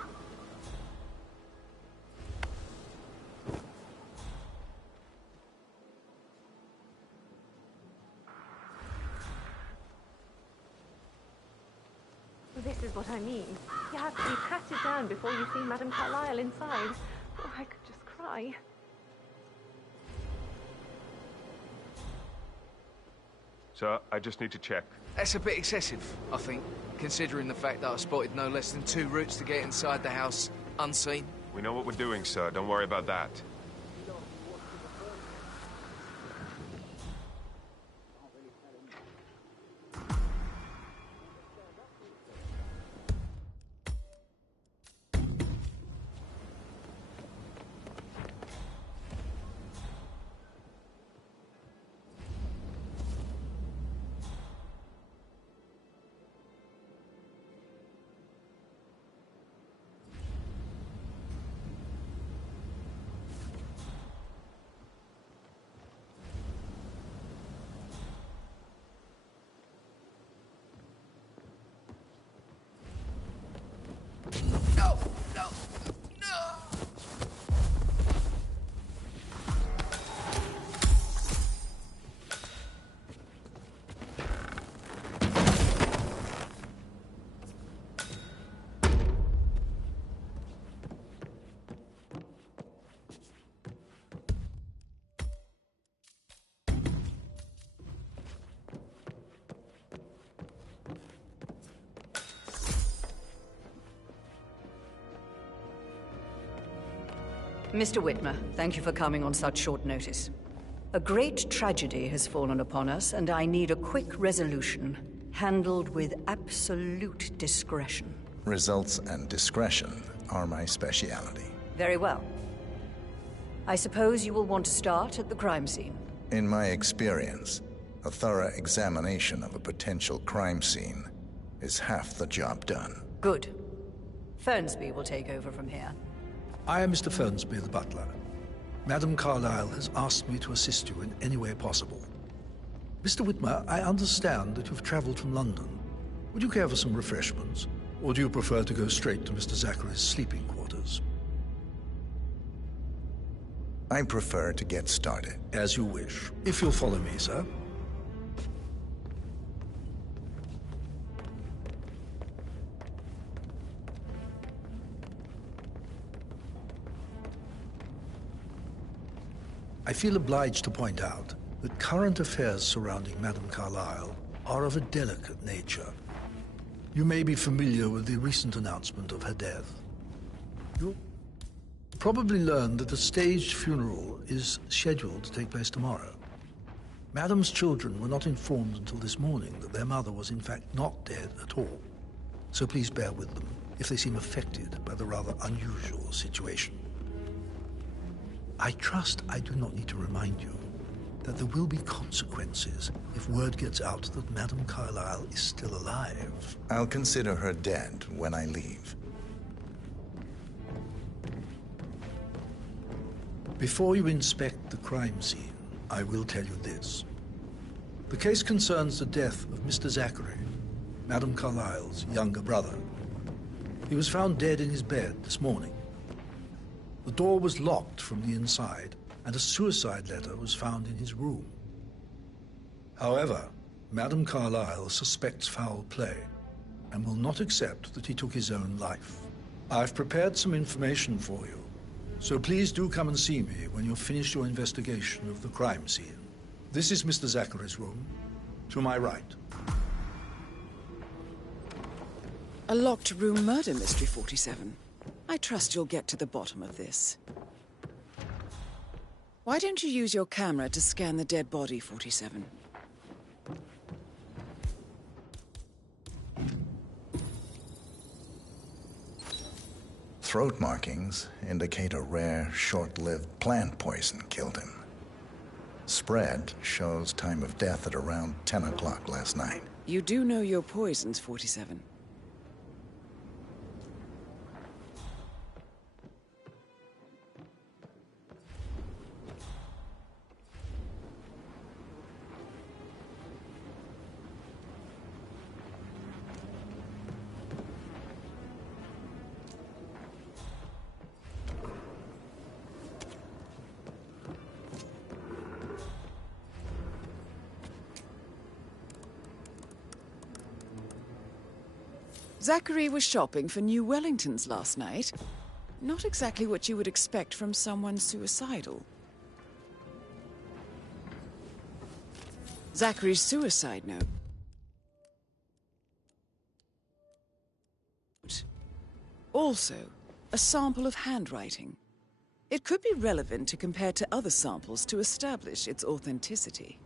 This is what I mean. You have to be patted down before you see Madame Carlyle inside. Oh, I could just cry. Sir, I just need to check. That's a bit excessive, I think, considering the fact that I spotted no less than 2 routes to get inside the house unseen. We know what we're doing, sir. Don't worry about that. No! No! No! Mr. Whitmer, thank you for coming on such short notice. A great tragedy has fallen upon us, and I need a quick resolution, handled with absolute discretion. Results and discretion are my speciality. Very well. I suppose you will want to start at the crime scene. In my experience, a thorough examination of a potential crime scene is half the job done. Good. Fernsby will take over from here. I am Mr. Fernsby, the butler. Madame Carlyle has asked me to assist you in any way possible. Mr. Whitmer, I understand that you've traveled from London. Would you care for some refreshments? Or do you prefer to go straight to Mr. Zachary's sleeping quarters? I prefer to get started. As you wish. If you'll follow me, sir. I feel obliged to point out that current affairs surrounding Madame Carlyle are of a delicate nature. You may be familiar with the recent announcement of her death. You'll probably learned that a staged funeral is scheduled to take place tomorrow. Madame's children were not informed until this morning that their mother was in fact not dead at all. So please bear with them if they seem affected by the rather unusual situation. I trust I do not need to remind you that there will be consequences if word gets out that Madame Carlyle is still alive. I'll consider her dead when I leave. Before you inspect the crime scene, I will tell you this. The case concerns the death of Mr. Zachary, Madame Carlyle's younger brother. He was found dead in his bed this morning. The door was locked from the inside, and a suicide letter was found in his room. However, Madame Carlyle suspects foul play and will not accept that he took his own life. I've prepared some information for you, so please do come and see me when you've finished your investigation of the crime scene. This is Mr. Zachary's room, to my right. A locked room murder mystery, 47. I trust you'll get to the bottom of this. Why don't you use your camera to scan the dead body, 47? throat markings indicate a rare, short-lived plant poison killed him. Spread shows time of death at around 10 o'clock last night. You do know your poisons, 47. Zachary was shopping for new Wellingtons last night. Not exactly what you would expect from someone suicidal. Zachary's suicide note. Also, a sample of handwriting. It could be relevant to compare to other samples to establish its authenticity.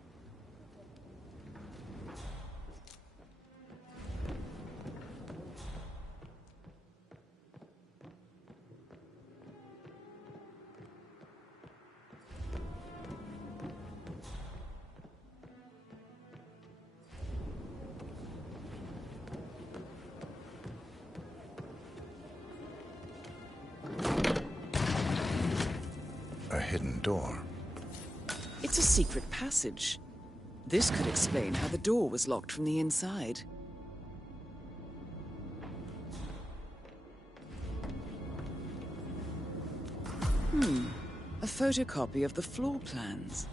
A hidden door. It's a secret passage. This could explain how the door was locked from the inside. A photocopy of the floor plans.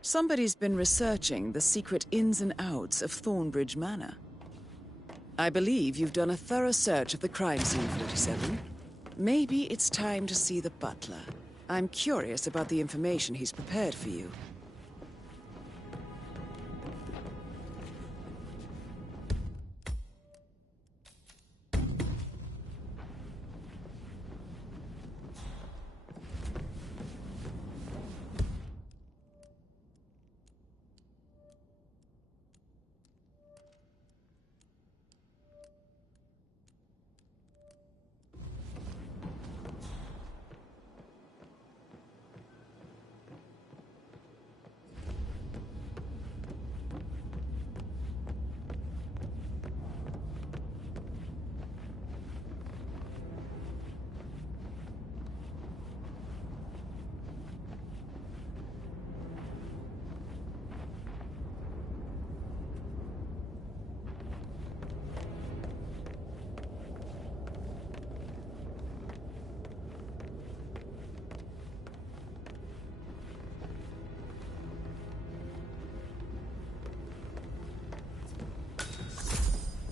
Somebody's been researching the secret ins and outs of Thornbridge Manor. I believe you've done a thorough search of the crime scene, 47. Maybe it's time to see the butler. I'm curious about the information he's prepared for you.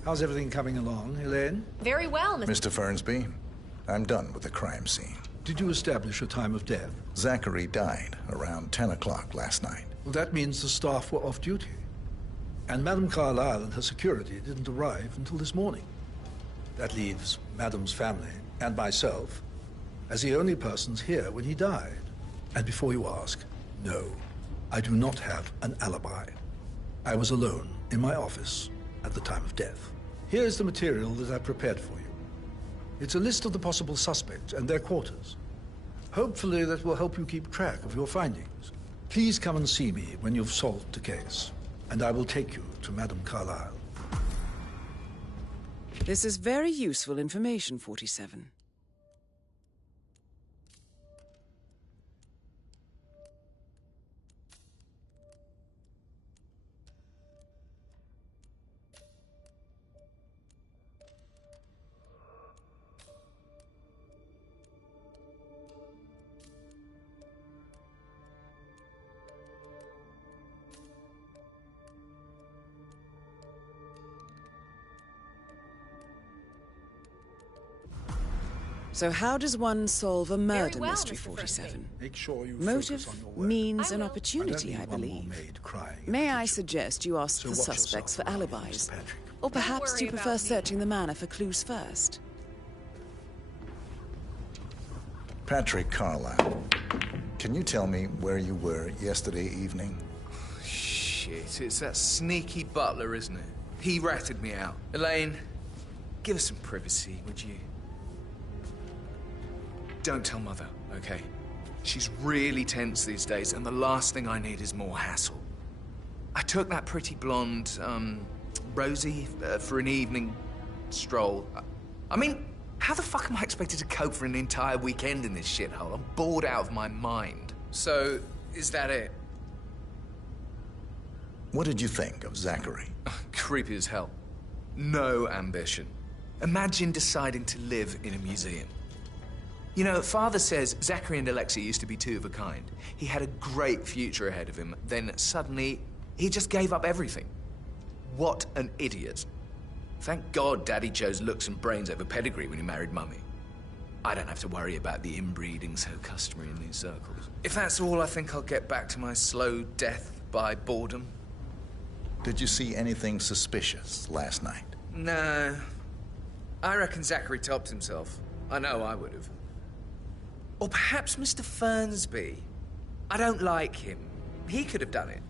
How's everything coming along, Elaine? Very well, Mr. Fernsby, I'm done with the crime scene. Did you establish a time of death? Zachary died around 10 o'clock last night. Well, that means the staff were off duty. And Madame Carlyle and her security didn't arrive until this morning. That leaves Madame's family and myself as the only persons here when he died. And before you ask, no, I do not have an alibi. I was alone in my office at the time of death. Here's the material that I prepared for you. It's a list of the possible suspects and their quarters. Hopefully that will help you keep track of your findings. Please come and see me when you've solved the case, and I will take you to Madame Carlyle. This is very useful information, 47. So how does one solve a murder mystery, 47? Make sure you Motive, focus on your work. means, and opportunity, I don't need one more believe. maid crying. May I suggest you ask So the watch suspects for yourself, alibis? Mr. Patrick. Or perhaps worry you prefer about me. searching the manor for clues first? Patrick Carlyle, can you tell me where you were yesterday evening? Shit, it's that sneaky butler, isn't it? He ratted me out. Elaine, give us some privacy, would you? Don't tell Mother, okay? She's really tense these days, and the last thing I need is more hassle. I took that pretty blonde, Rosie, for an evening stroll. I mean, how the fuck am I expected to cope for an entire weekend in this shithole? I'm bored out of my mind. So, is that it? What did you think of Zachary? Creepy as hell. No ambition. Imagine deciding to live in a museum. You know, Father says Zachary and Alexia used to be two of a kind. He had a great future ahead of him, then suddenly, he just gave up everything. What an idiot. Thank God Daddy chose looks and brains over pedigree when he married Mummy. I don't have to worry about the inbreeding so customary in these circles. If that's all, I think I'll get back to my slow death by boredom. Did you see anything suspicious last night? No. I reckon Zachary topped himself. I know I would have. Or perhaps Mr. Fernsby. I don't like him. He could have done it.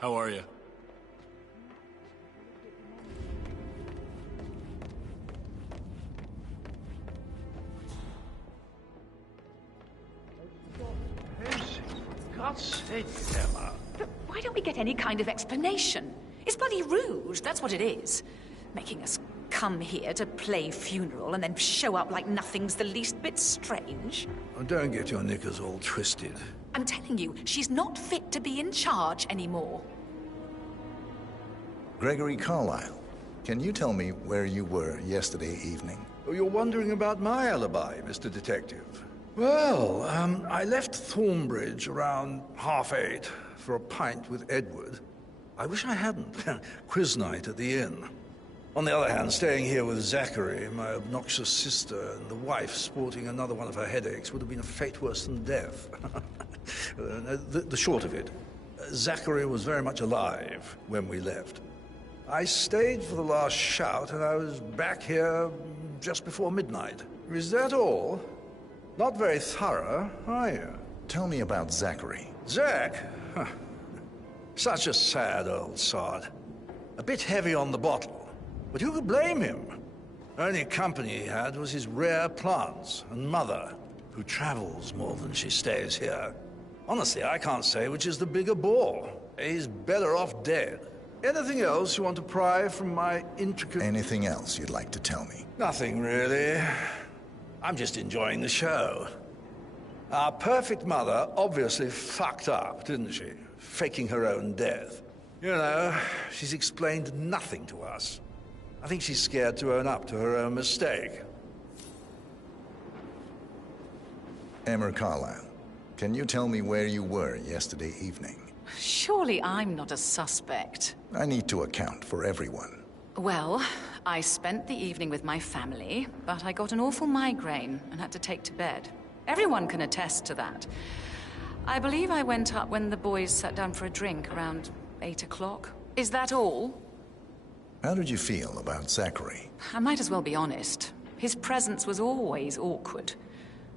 How are you? God's sake, Emma. But why don't we get any kind of explanation? It's bloody rude, that's what it is. Making us come here to play funeral and then show up like nothing's the least bit strange. Oh, don't get your knickers all twisted. I'm telling you, she's not fit to be in charge anymore. Gregory Carlyle, can you tell me where you were yesterday evening? Oh, you're wondering about my alibi, Mr. Detective. Well, I left Thornbridge around 8:30 for a pint with Edward. I wish I hadn't. Quiz night at the inn. On the other hand, staying here with Zachary, my obnoxious sister, and the wife sporting another one of her headaches would have been a fate worse than death. The short of it, Zachary was very much alive when we left. I stayed for the last shout, and I was back here just before midnight. Is that all? Not very thorough, are you? Tell me about Zachary. Zach? Huh. Such a sad old sod. A bit heavy on the bottle, but who could blame him? Only company he had was his rare plants and mother, who travels more than she stays here. Honestly, I can't say which is the bigger bore. He's better off dead. Anything else you want to pry from my intricate... Anything else you'd like to tell me? Nothing, really. I'm just enjoying the show. Our perfect mother obviously fucked up, didn't she? Faking her own death. You know, she's explained nothing to us. I think she's scared to own up to her own mistake. Emma Carlyle, can you tell me where you were yesterday evening? Surely I'm not a suspect. I need to account for everyone. Well, I spent the evening with my family, but I got an awful migraine and had to take to bed. Everyone can attest to that. I believe I went up when the boys sat down for a drink around 8 o'clock. Is that all? How did you feel about Zachary? I might as well be honest. His presence was always awkward.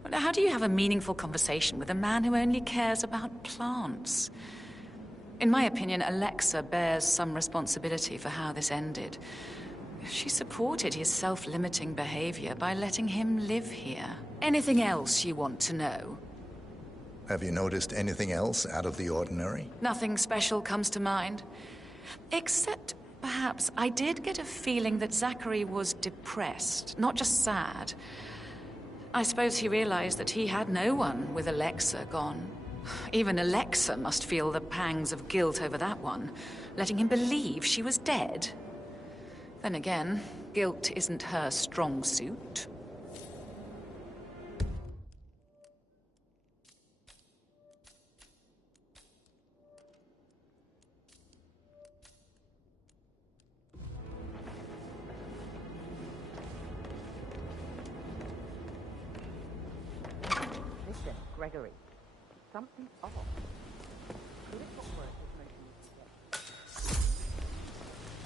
But how do you have a meaningful conversation with a man who only cares about plants? In my opinion, Alexa bears some responsibility for how this ended. She supported his self-limiting behavior by letting him live here. Anything else you want to know? Have you noticed anything else out of the ordinary? Nothing special comes to mind. Except, perhaps, I did get a feeling that Zachary was depressed, not just sad. I suppose he realized that he had no one with Alexa gone. Even Alexa must feel the pangs of guilt over that one, letting him believe she was dead. Then again, guilt isn't her strong suit. Listen, Gregory. Something's off. Could it not work as motion?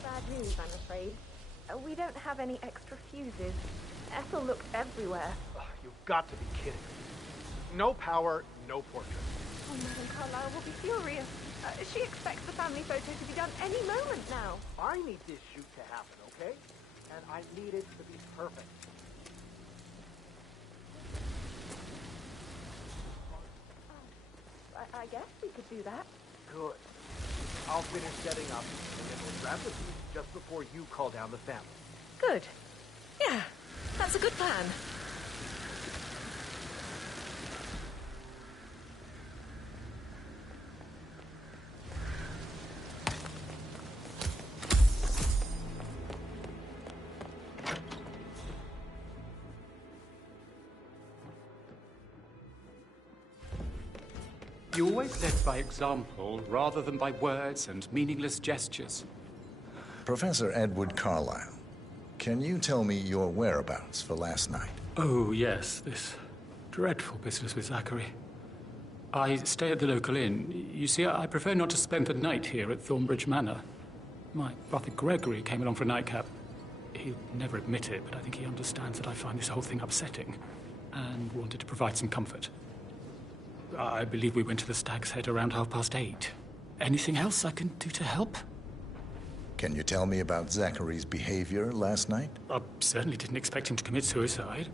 Bad news, I'm afraid. We don't have any extra fuses. Ethel looked everywhere. You've got to be kidding me. No power, no portrait. Oh, Madame Carlyle will be furious. She expects the family photo to be done any moment now. I need this shoot to happen, okay? And I need it to be perfect. I guess we could do that. Good. I'll finish setting up, and then we'll grab the piece just before you call down the family. Good. Yeah, that's a good plan. You always led by example, rather than by words and meaningless gestures. Professor Edward Carlyle, can you tell me your whereabouts for last night? Oh, yes, this dreadful business with Zachary. I stay at the local inn. You see, I prefer not to spend the night here at Thornbridge Manor. My brother Gregory came along for a nightcap. He'll never admit it, but I think he understands that I find this whole thing upsetting and wanted to provide some comfort. I believe we went to the Stag's Head around 8:30. Anything else I can do to help? Can you tell me about Zachary's behavior last night? I certainly didn't expect him to commit suicide.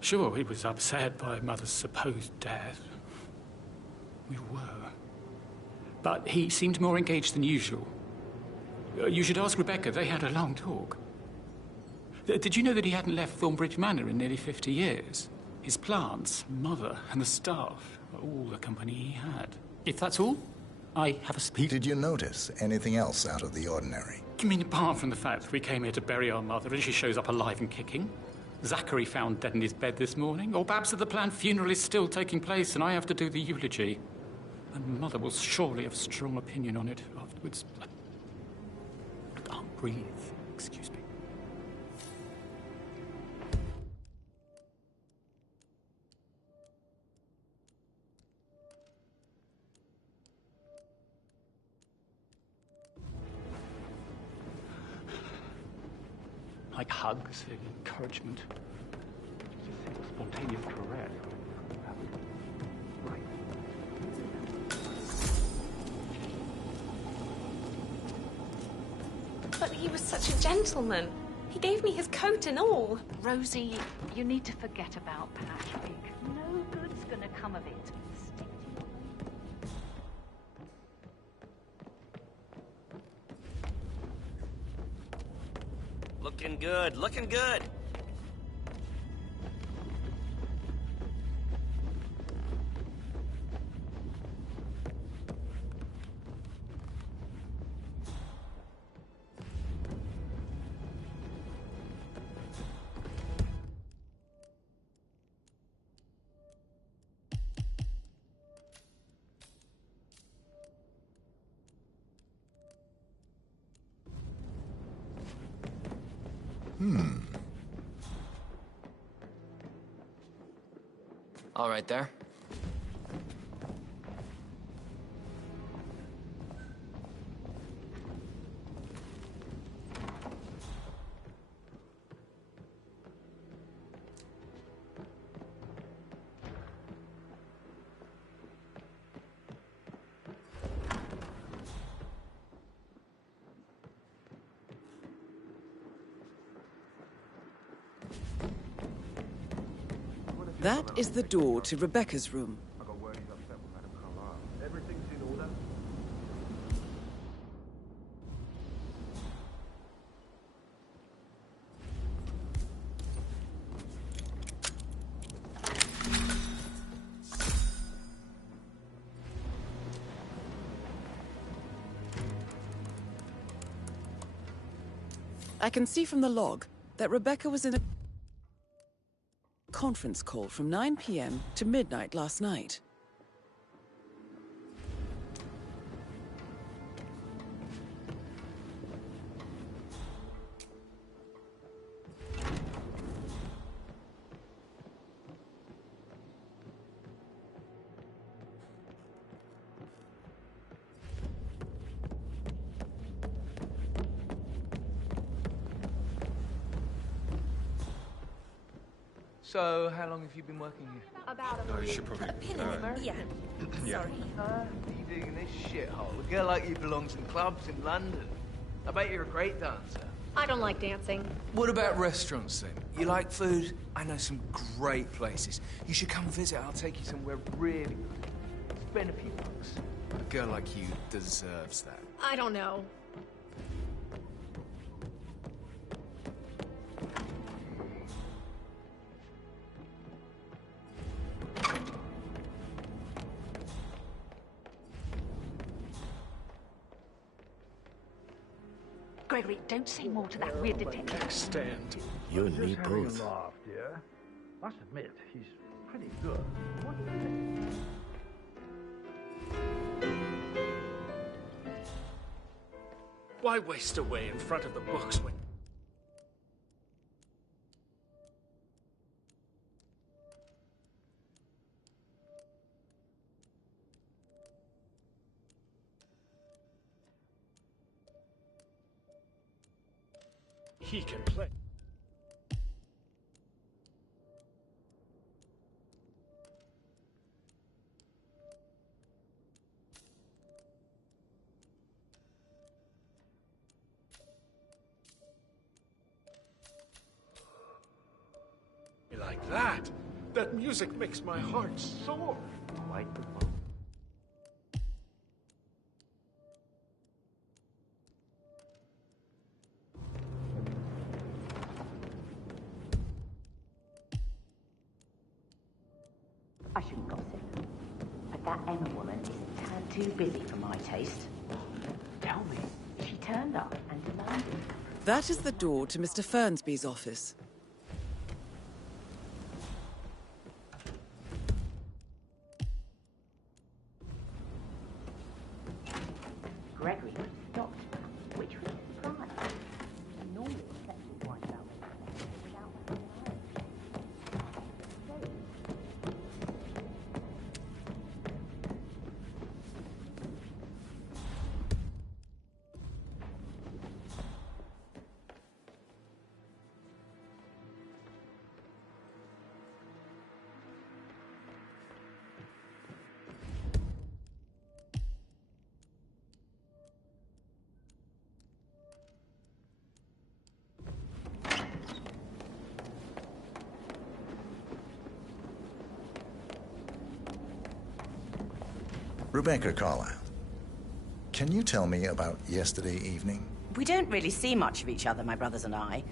Sure, he was upset by Mother's supposed death. We were. But he seemed more engaged than usual. You should ask Rebecca. They had a long talk. Did you know that he hadn't left Thornbridge Manor in nearly 50 years? His plants, Mother, and the staff were all the company he had. If that's all, I have a speech. Did you notice anything else out of the ordinary? You mean apart from the fact that we came here to bury our mother and she shows up alive and kicking? Zachary found dead in his bed this morning? Or perhaps that the planned funeral is still taking place and I have to do the eulogy? And Mother will surely have a strong opinion on it afterwards. I can't breathe. Excuse me. Like hugs and encouragement. Just a simple, spontaneous caress. Right. But he was such a gentleman. He gave me his coat and all. Rosie, you need to forget about Patrick. No good's gonna come of it. Looking good, looking good. All right there. That is the door to Rebecca's room. I got word he's upset with Madame Carlyle. Everything's in order? I can see from the log that Rebecca was in a conference call from 9 p.m. to midnight last night. So, how long have you been working here? About Oh, you should probably... Yeah. Yeah. Sorry. What are you doing in this shithole? A girl like you belongs in clubs in London. I bet you're a great dancer. I don't like dancing. What about restaurants, then? You like food? I know some great places. You should come visit. I'll take you somewhere really good. Spend a few bucks. A girl like you deserves that. I don't know. Gregory, don't say more to that weird detective. Extend. You and me Having both. a laugh, dear. Must admit, he's pretty good. What do you think? Why waste away in front of the books when... he can play? Like that? That music makes my heart soar. Quite the point. I shouldn't gossip, but that Emma woman is a tad too busy for my taste. Tell me. She turned up and demanded. That is the door to Mr. Fernsby's office. Gregory stopped, which was a surprise. Normally, sexual winds out without Rebecca Carlyle, can you tell me about yesterday evening? We don't really see much of each other, my brothers and I.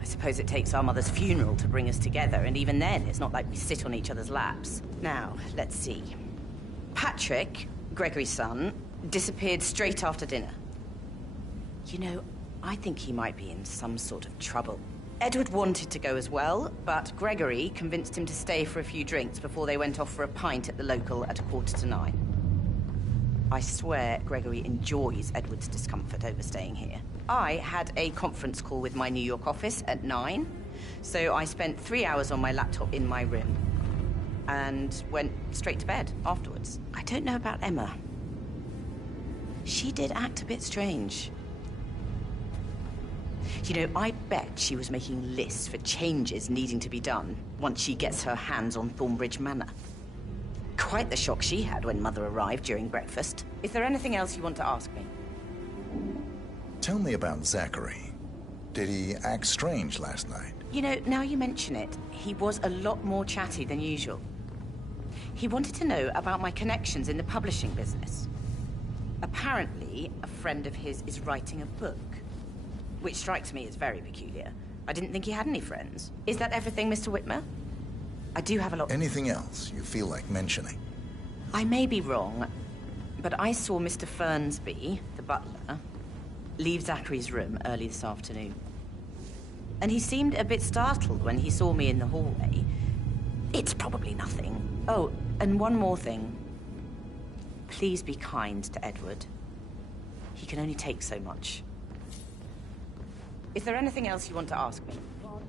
I suppose it takes our mother's funeral to bring us together, and even then, it's not like we sit on each other's laps. Now, let's see. Patrick, Gregory's son, disappeared straight after dinner. You know, I think he might be in some sort of trouble. Edward wanted to go as well, but Gregory convinced him to stay for a few drinks before they went off for a pint at the local at 9:15. I swear Gregory enjoys Edward's discomfort over staying here. I had a conference call with my New York office at 9, so I spent 3 hours on my laptop in my room and went straight to bed afterwards. I don't know about Emma. She did act a bit strange. You know, I bet she was making lists for changes needing to be done once she gets her hands on Thornbridge Manor. Quite the shock she had when Mother arrived during breakfast. Is there anything else you want to ask me? Tell me about Zachary. Did he act strange last night? You know, now you mention it, he was a lot more chatty than usual. He wanted to know about my connections in the publishing business. Apparently, a friend of his is writing a book, which strikes me as very peculiar. I didn't think he had any friends. Is that everything, Mr. Whitmer? I do have a lot... Anything else you feel like mentioning? I may be wrong, but I saw Mr. Fernsby, the butler, leave Zachary's room early this afternoon. And he seemed a bit startled when he saw me in the hallway. It's probably nothing. Oh, and one more thing. Please be kind to Edward. He can only take so much. Is there anything else you want to ask me?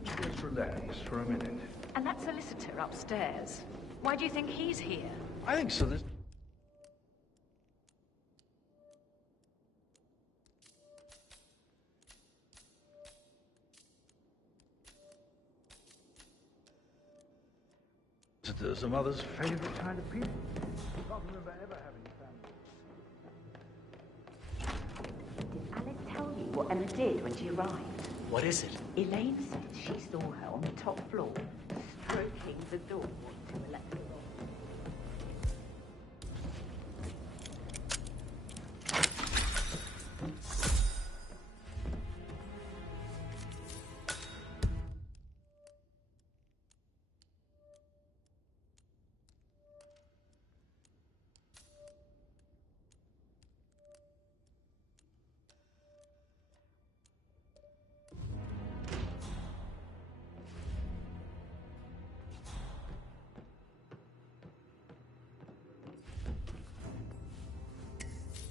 Just relax for a minute. And that solicitor upstairs, why do you think he's here? I think so. There's a mother's favorite kind of people. I can't remember ever having a family. Did Alex tell you what Emma did when she arrived? What is it? Elaine says she saw her on the top floor, stroking the door to let her off.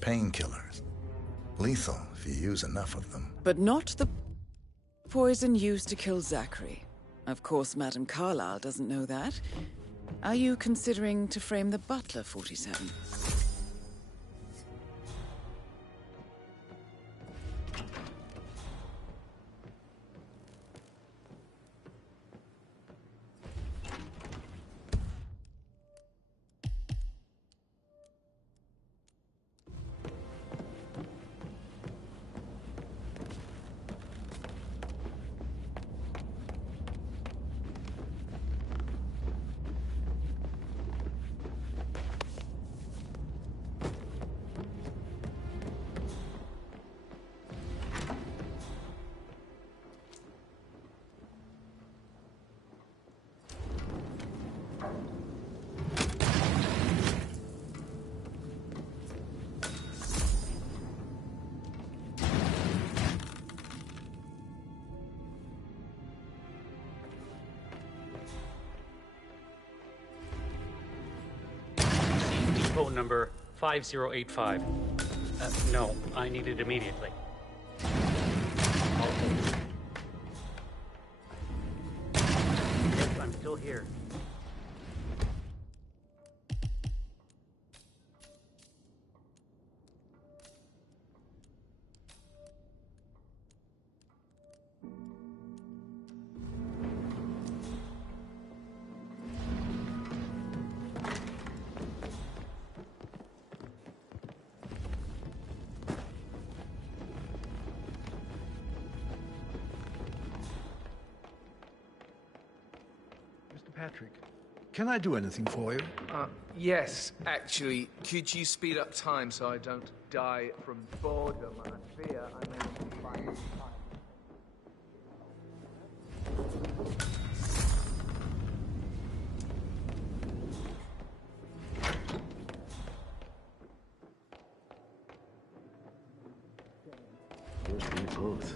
Painkillers. Lethal if you use enough of them. But not the poison used to kill Zachary. Of course, Madame Carlyle doesn't know that. Are you considering to frame the butler, 47? Phone number 5085. No, I need it immediately. Yes, I'm still here. Patrick, can I do anything for you? Yes, actually. Could you speed up time so I don't die from boredom? I fear I may not find time. Both.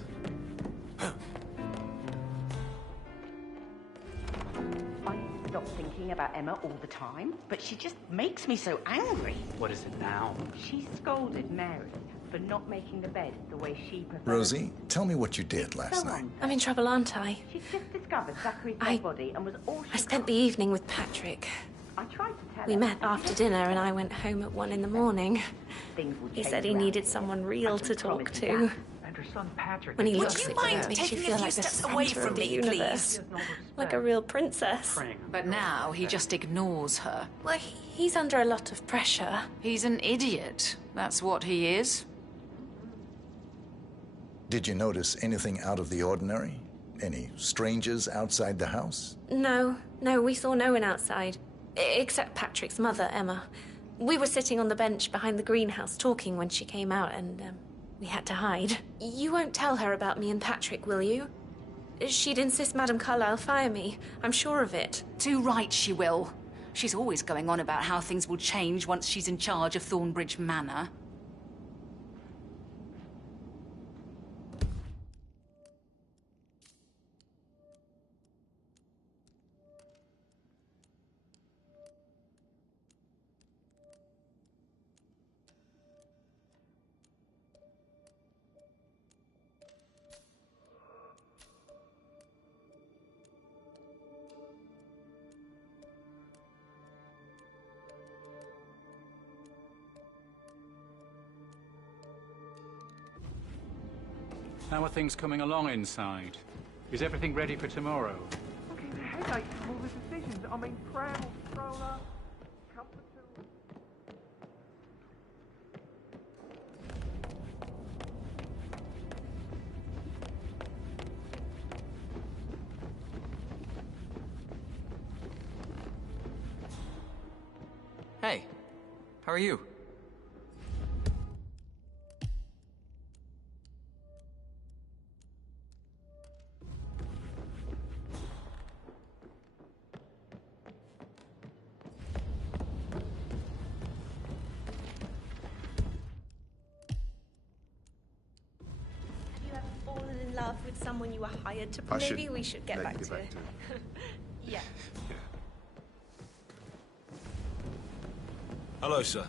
Stop thinking about Emma all the time, but she just makes me so angry. What is it now? She scolded Mary for not making the bed the way she preferred. Rosie, tell me what you did last night. I'm in trouble, aren't I? She's just discovered Zachary's dead body and was all I spent the evening with Patrick. I tried to tell We her. met after dinner and I went home at 1 in the morning. Things will He change said he around needed here. someone real to talk promise you to. that. And her son Patrick. When he Would looks you at mind you, it makes you taking feel a few like the steps away center from of the me, universe. Like a real princess. But now he just ignores her. Well, he's under a lot of pressure. He's an idiot. That's what he is. Did you notice anything out of the ordinary? Any strangers outside the house? No, we saw no one outside. Except Patrick's mother, Emma. We were sitting on the bench behind the greenhouse talking when she came out, and we had to hide. You won't tell her about me and Patrick, will you? She'd insist Madame Carlyle fire me. I'm sure of it. Too right she will. She's always going on about how things will change once she's in charge of Thornbridge Manor. How are things coming along inside? Is everything ready for tomorrow? Fucking headache from all the decisions. I mean, pram, stroller, comfort tools. Hey, how are you? With someone you were hired to... Maybe we should get back to it. Yeah. Hello, sir.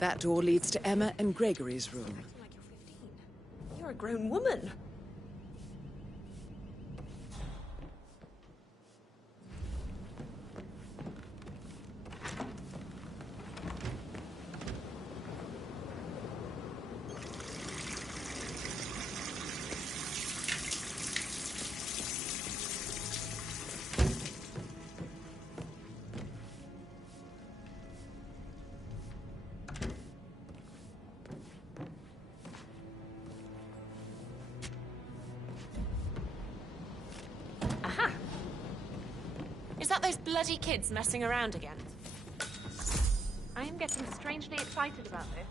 That door leads to Emma and Gregory's room. Like you're 15. You're a grown woman. Is that those bloody kids messing around again? I am getting strangely excited about this.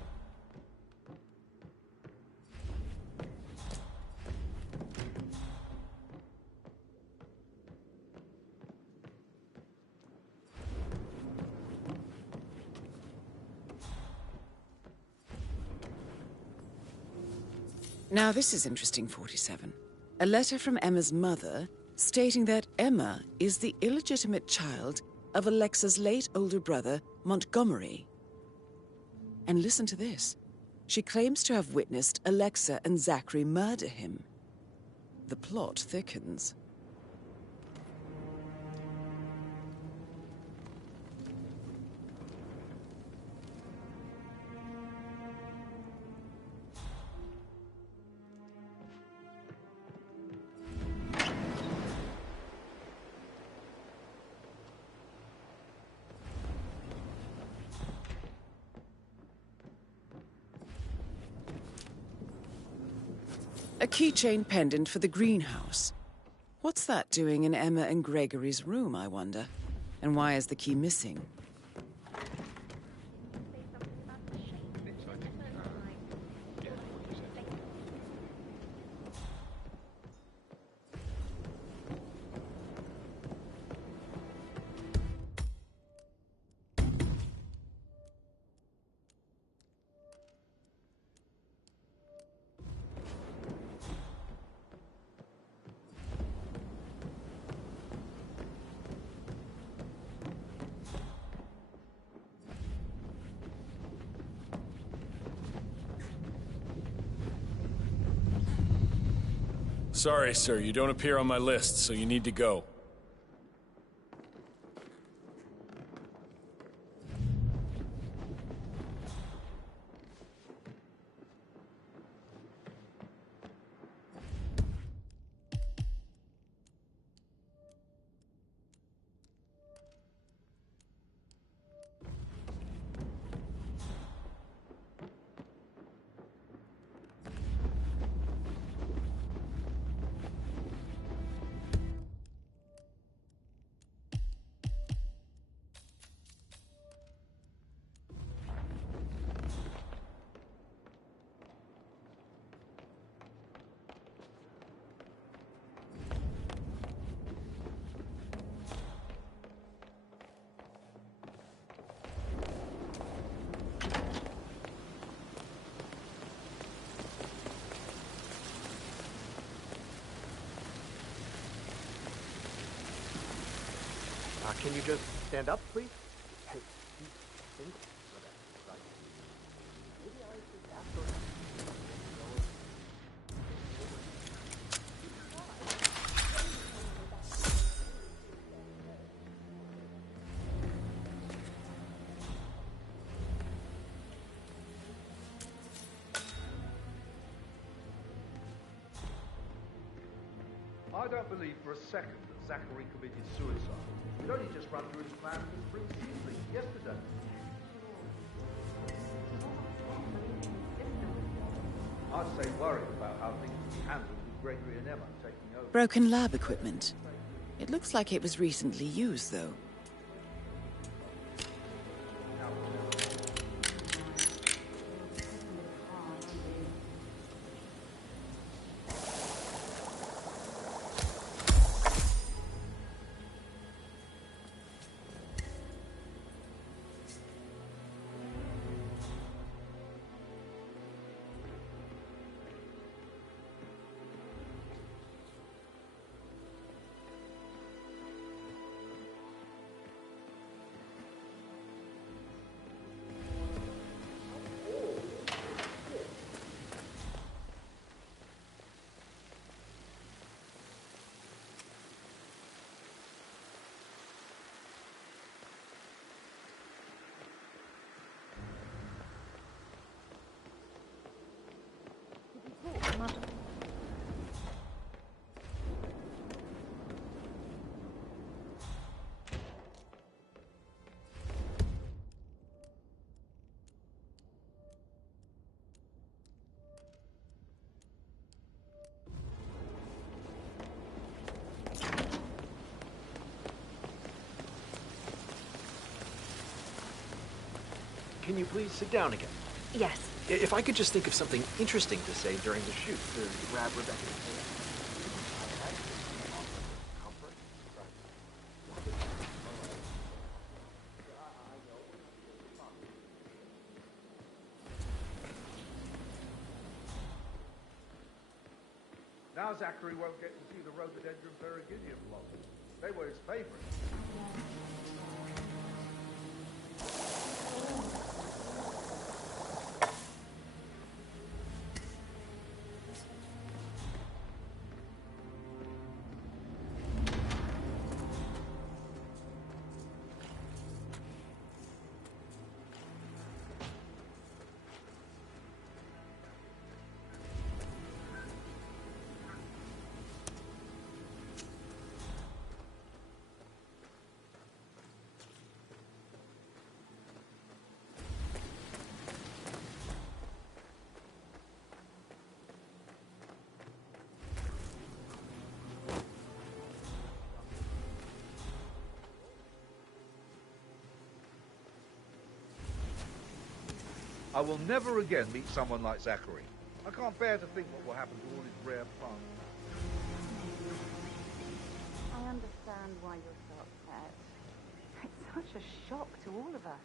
Now this is interesting, 47. A letter from Emma's mother stating that Emma is the illegitimate child of Alexa's late older brother, Montgomery. And listen to this. She claims to have witnessed Alexa and Zachary murder him. The plot thickens. A keychain pendant for the greenhouse. What's that doing in Emma and Gregory's room, I wonder? And why is the key missing? Sorry, sir, you don't appear on my list, so you need to go. Can you just stand up, please? Hey, I don't believe for a second that Zachary committed suicide. It only just run through his plan to spring season yesterday. I'd say worried about how things will be handled with Gregory and Emma taking over. Broken lab equipment. It looks like it was recently used, though. Can you please sit down again? Yes. If I could just think of something interesting to say during the shoot to grab Rebecca's attention. Now Zachary won't get to see the rhododendron periginium blossoms. They were his favorite. I will never again meet someone like Zachary. I can't bear to think what will happen to all his rare plants. I understand why you're so upset. It's such a shock to all of us.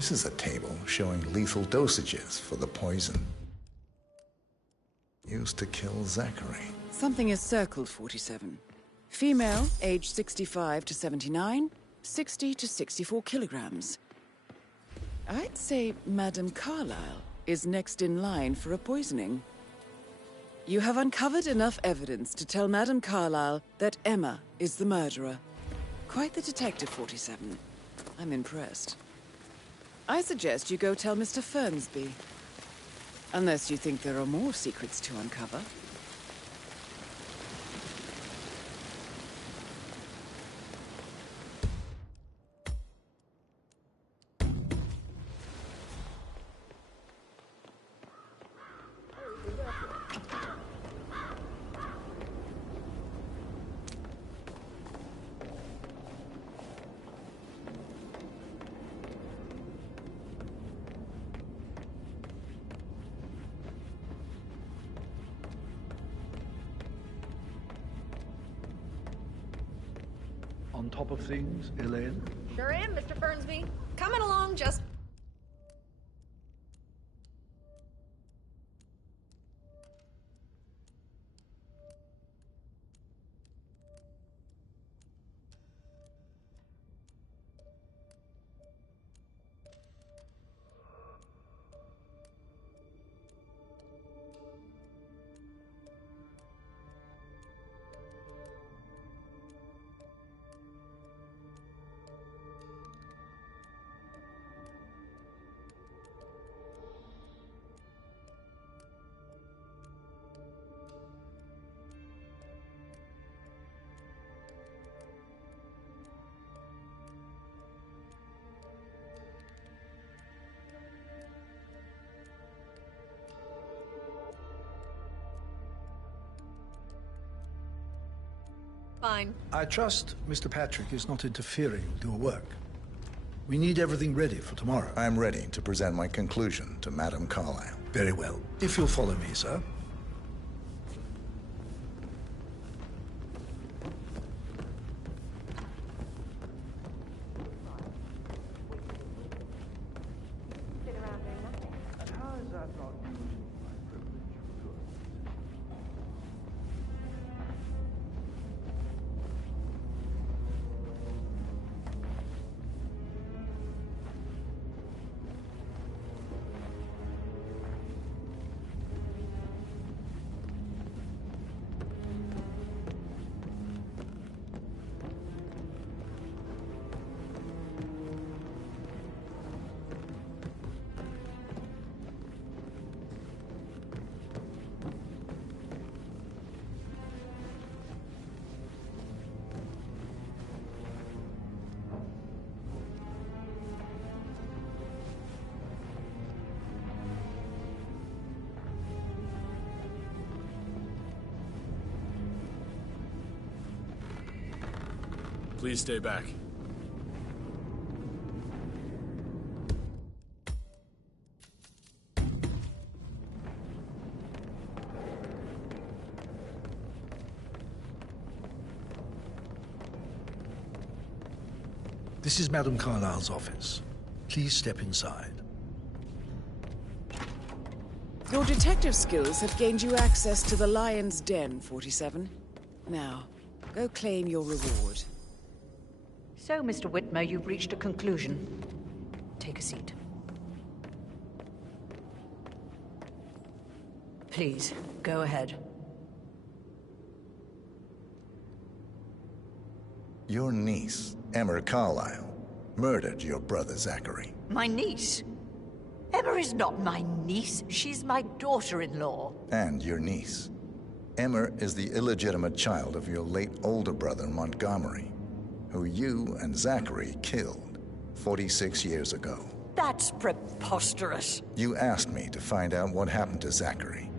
This is a table showing lethal dosages for the poison used to kill Zachary. Something is circled, 47. Female, age 65 to 79, 60 to 64 kilograms. I'd say Madame Carlyle is next in line for a poisoning. You have uncovered enough evidence to tell Madame Carlyle that Emma is the murderer. Quite the detective, 47. I'm impressed. I suggest you go tell Mr. Fernsby. Unless you think there are more secrets to uncover. On top of things, Elaine? Sure am, Mr. Fernsby. Coming along, just... Fine. I trust Mr. Patrick is not interfering with your work. We need everything ready for tomorrow. I'm ready to present my conclusion to Madame Carlyle. Very well. If you'll follow me, sir. Please stay back. This is Madame Carlyle's office. Please step inside. Your detective skills have gained you access to the Lion's Den, 47. Now, go claim your reward. So, Mr. Whitmer, you've reached a conclusion. Take a seat. Please, go ahead. Your niece, Emma Carlyle, murdered your brother Zachary. My niece? Emma is not my niece. She's my daughter-in-law. And your niece. Emma is the illegitimate child of your late older brother Montgomery, who you and Zachary killed 46 years ago. That's preposterous. You asked me to find out what happened to Zachary.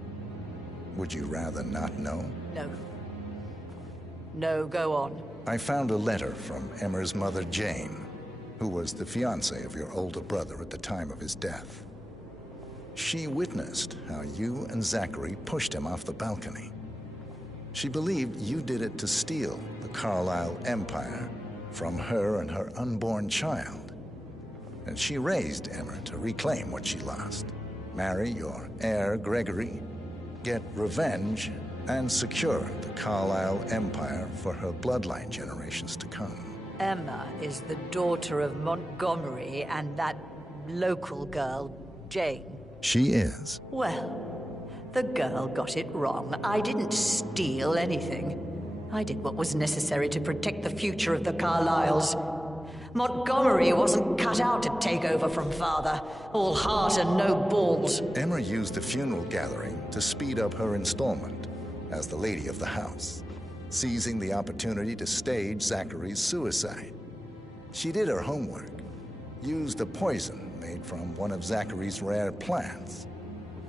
Would you rather not know? No. No, go on. I found a letter from Emma's mother, Jane, who was the fiancée of your older brother at the time of his death. She witnessed how you and Zachary pushed him off the balcony. She believed you did it to steal the Carlyle empire from her and her unborn child. and she raised Emma to reclaim what she lost. Marry your heir, Gregory, get revenge, and secure the Carlisle Empire for her bloodline generations to come. Emma is the daughter of Montgomery and that local girl, Jane. She is. Well, the girl got it wrong. I didn't steal anything. I did what was necessary to protect the future of the Carlyles. Montgomery wasn't cut out to take over from Father. All heart and no balls. Emma used the funeral gathering to speed up her installment as the lady of the house, seizing the opportunity to stage Zachary's suicide. She did her homework, used a poison made from one of Zachary's rare plants,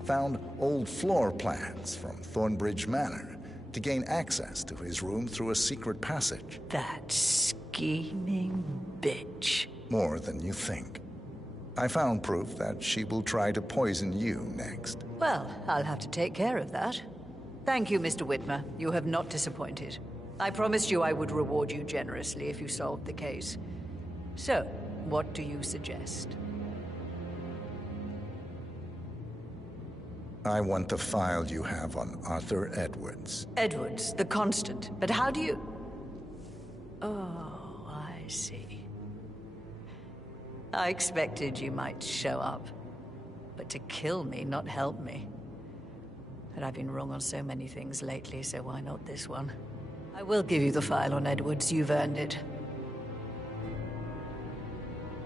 found old floor plans from Thornbridge Manor to gain access to his room through a secret passage. That scheming bitch. More than you think. I found proof that she will try to poison you next. Well, I'll have to take care of that. Thank you, Mr. Whitmer. You have not disappointed. I promised you I would reward you generously if you solved the case. So, what do you suggest? I want the file you have on Arthur Edwards. Edwards, the Constant. But how do you... Oh, I see. I expected you might show up. But to kill me, not help me. But I've been wrong on so many things lately, so why not this one? I will give you the file on Edwards. You've earned it.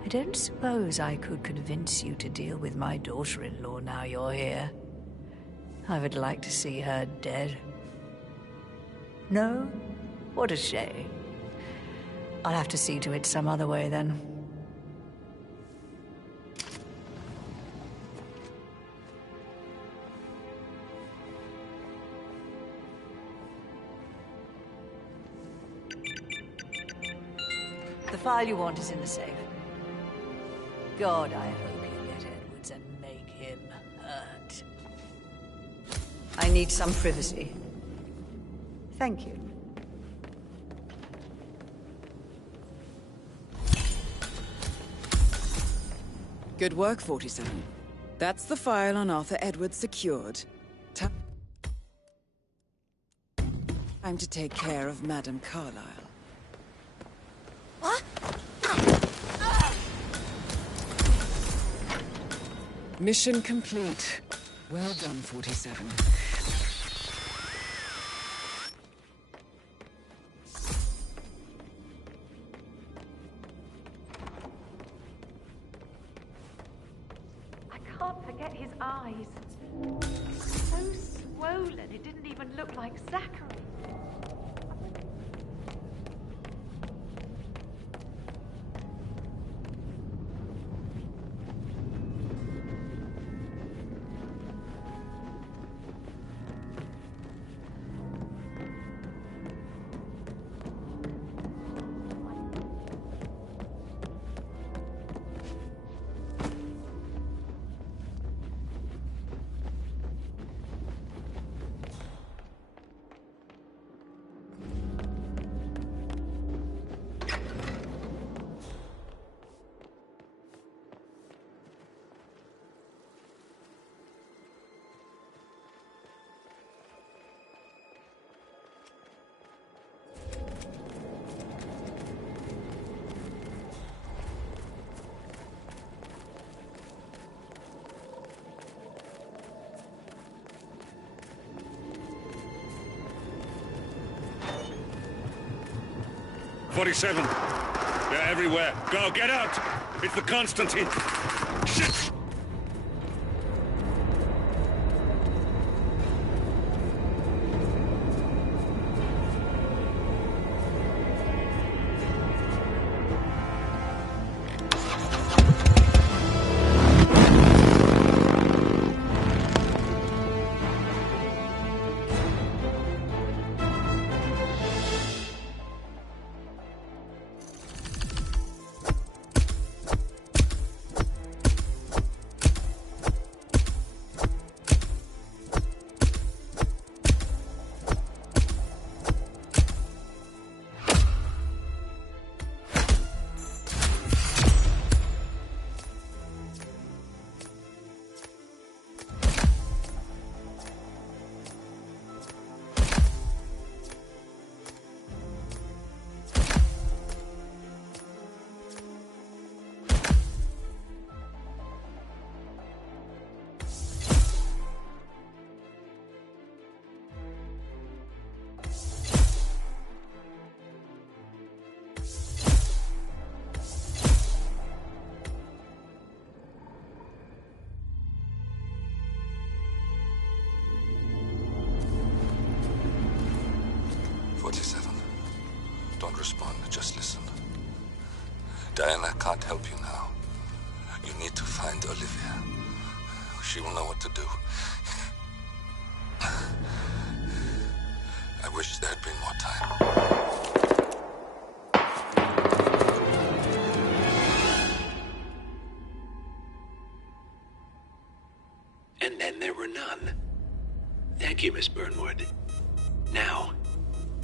I don't suppose I could convince you to deal with my daughter-in-law now you're here. I would like to see her dead. No? What a shame. I'll have to see to it some other way, then. The file you want is in the safe. God, I hope you get Edwards and make him hurt. I need some privacy. Thank you. Good work, 47. That's the file on Arthur Edwards secured. Time to take care of Madame Carlisle. What? Mission complete. Well done, 47. I can't forget his eyes. So swollen, it didn't even look like Zachary. "47. They're everywhere. Go, get out! It's the Constantine. Shit! respond. Just listen. Diana can't help you now. You need to find Olivia. She will know what to do. I wish there had been more time. And then there were none. Thank you, Miss Burnwood. Now,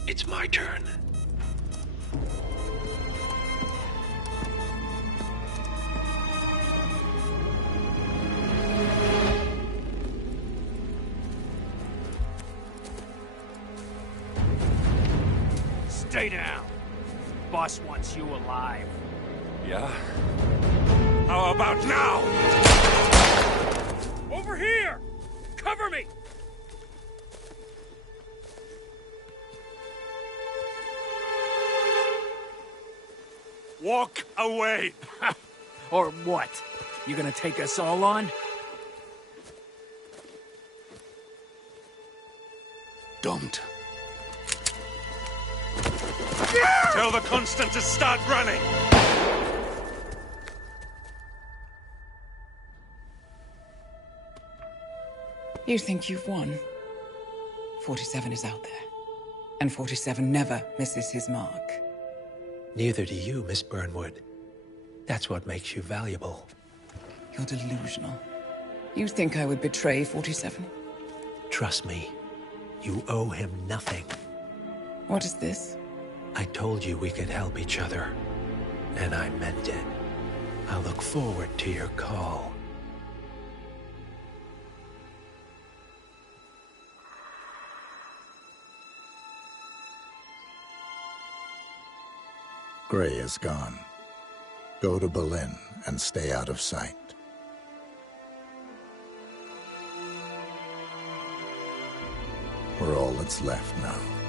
it's my turn. Stay down. Boss wants you alive. Yeah? How about now? Over here! Cover me! Walk away! Or what? You gonna take us all on? Don't. Tell the Constant to start running! You think you've won? 47 is out there. And 47 never misses his mark. Neither do you, Miss Burnwood. That's what makes you valuable. You're delusional. You think I would betray 47? Trust me, you owe him nothing. What is this? I told you we could help each other, and I meant it. I look forward to your call. Gray is gone. Go to Berlin and stay out of sight. We're all that's left now.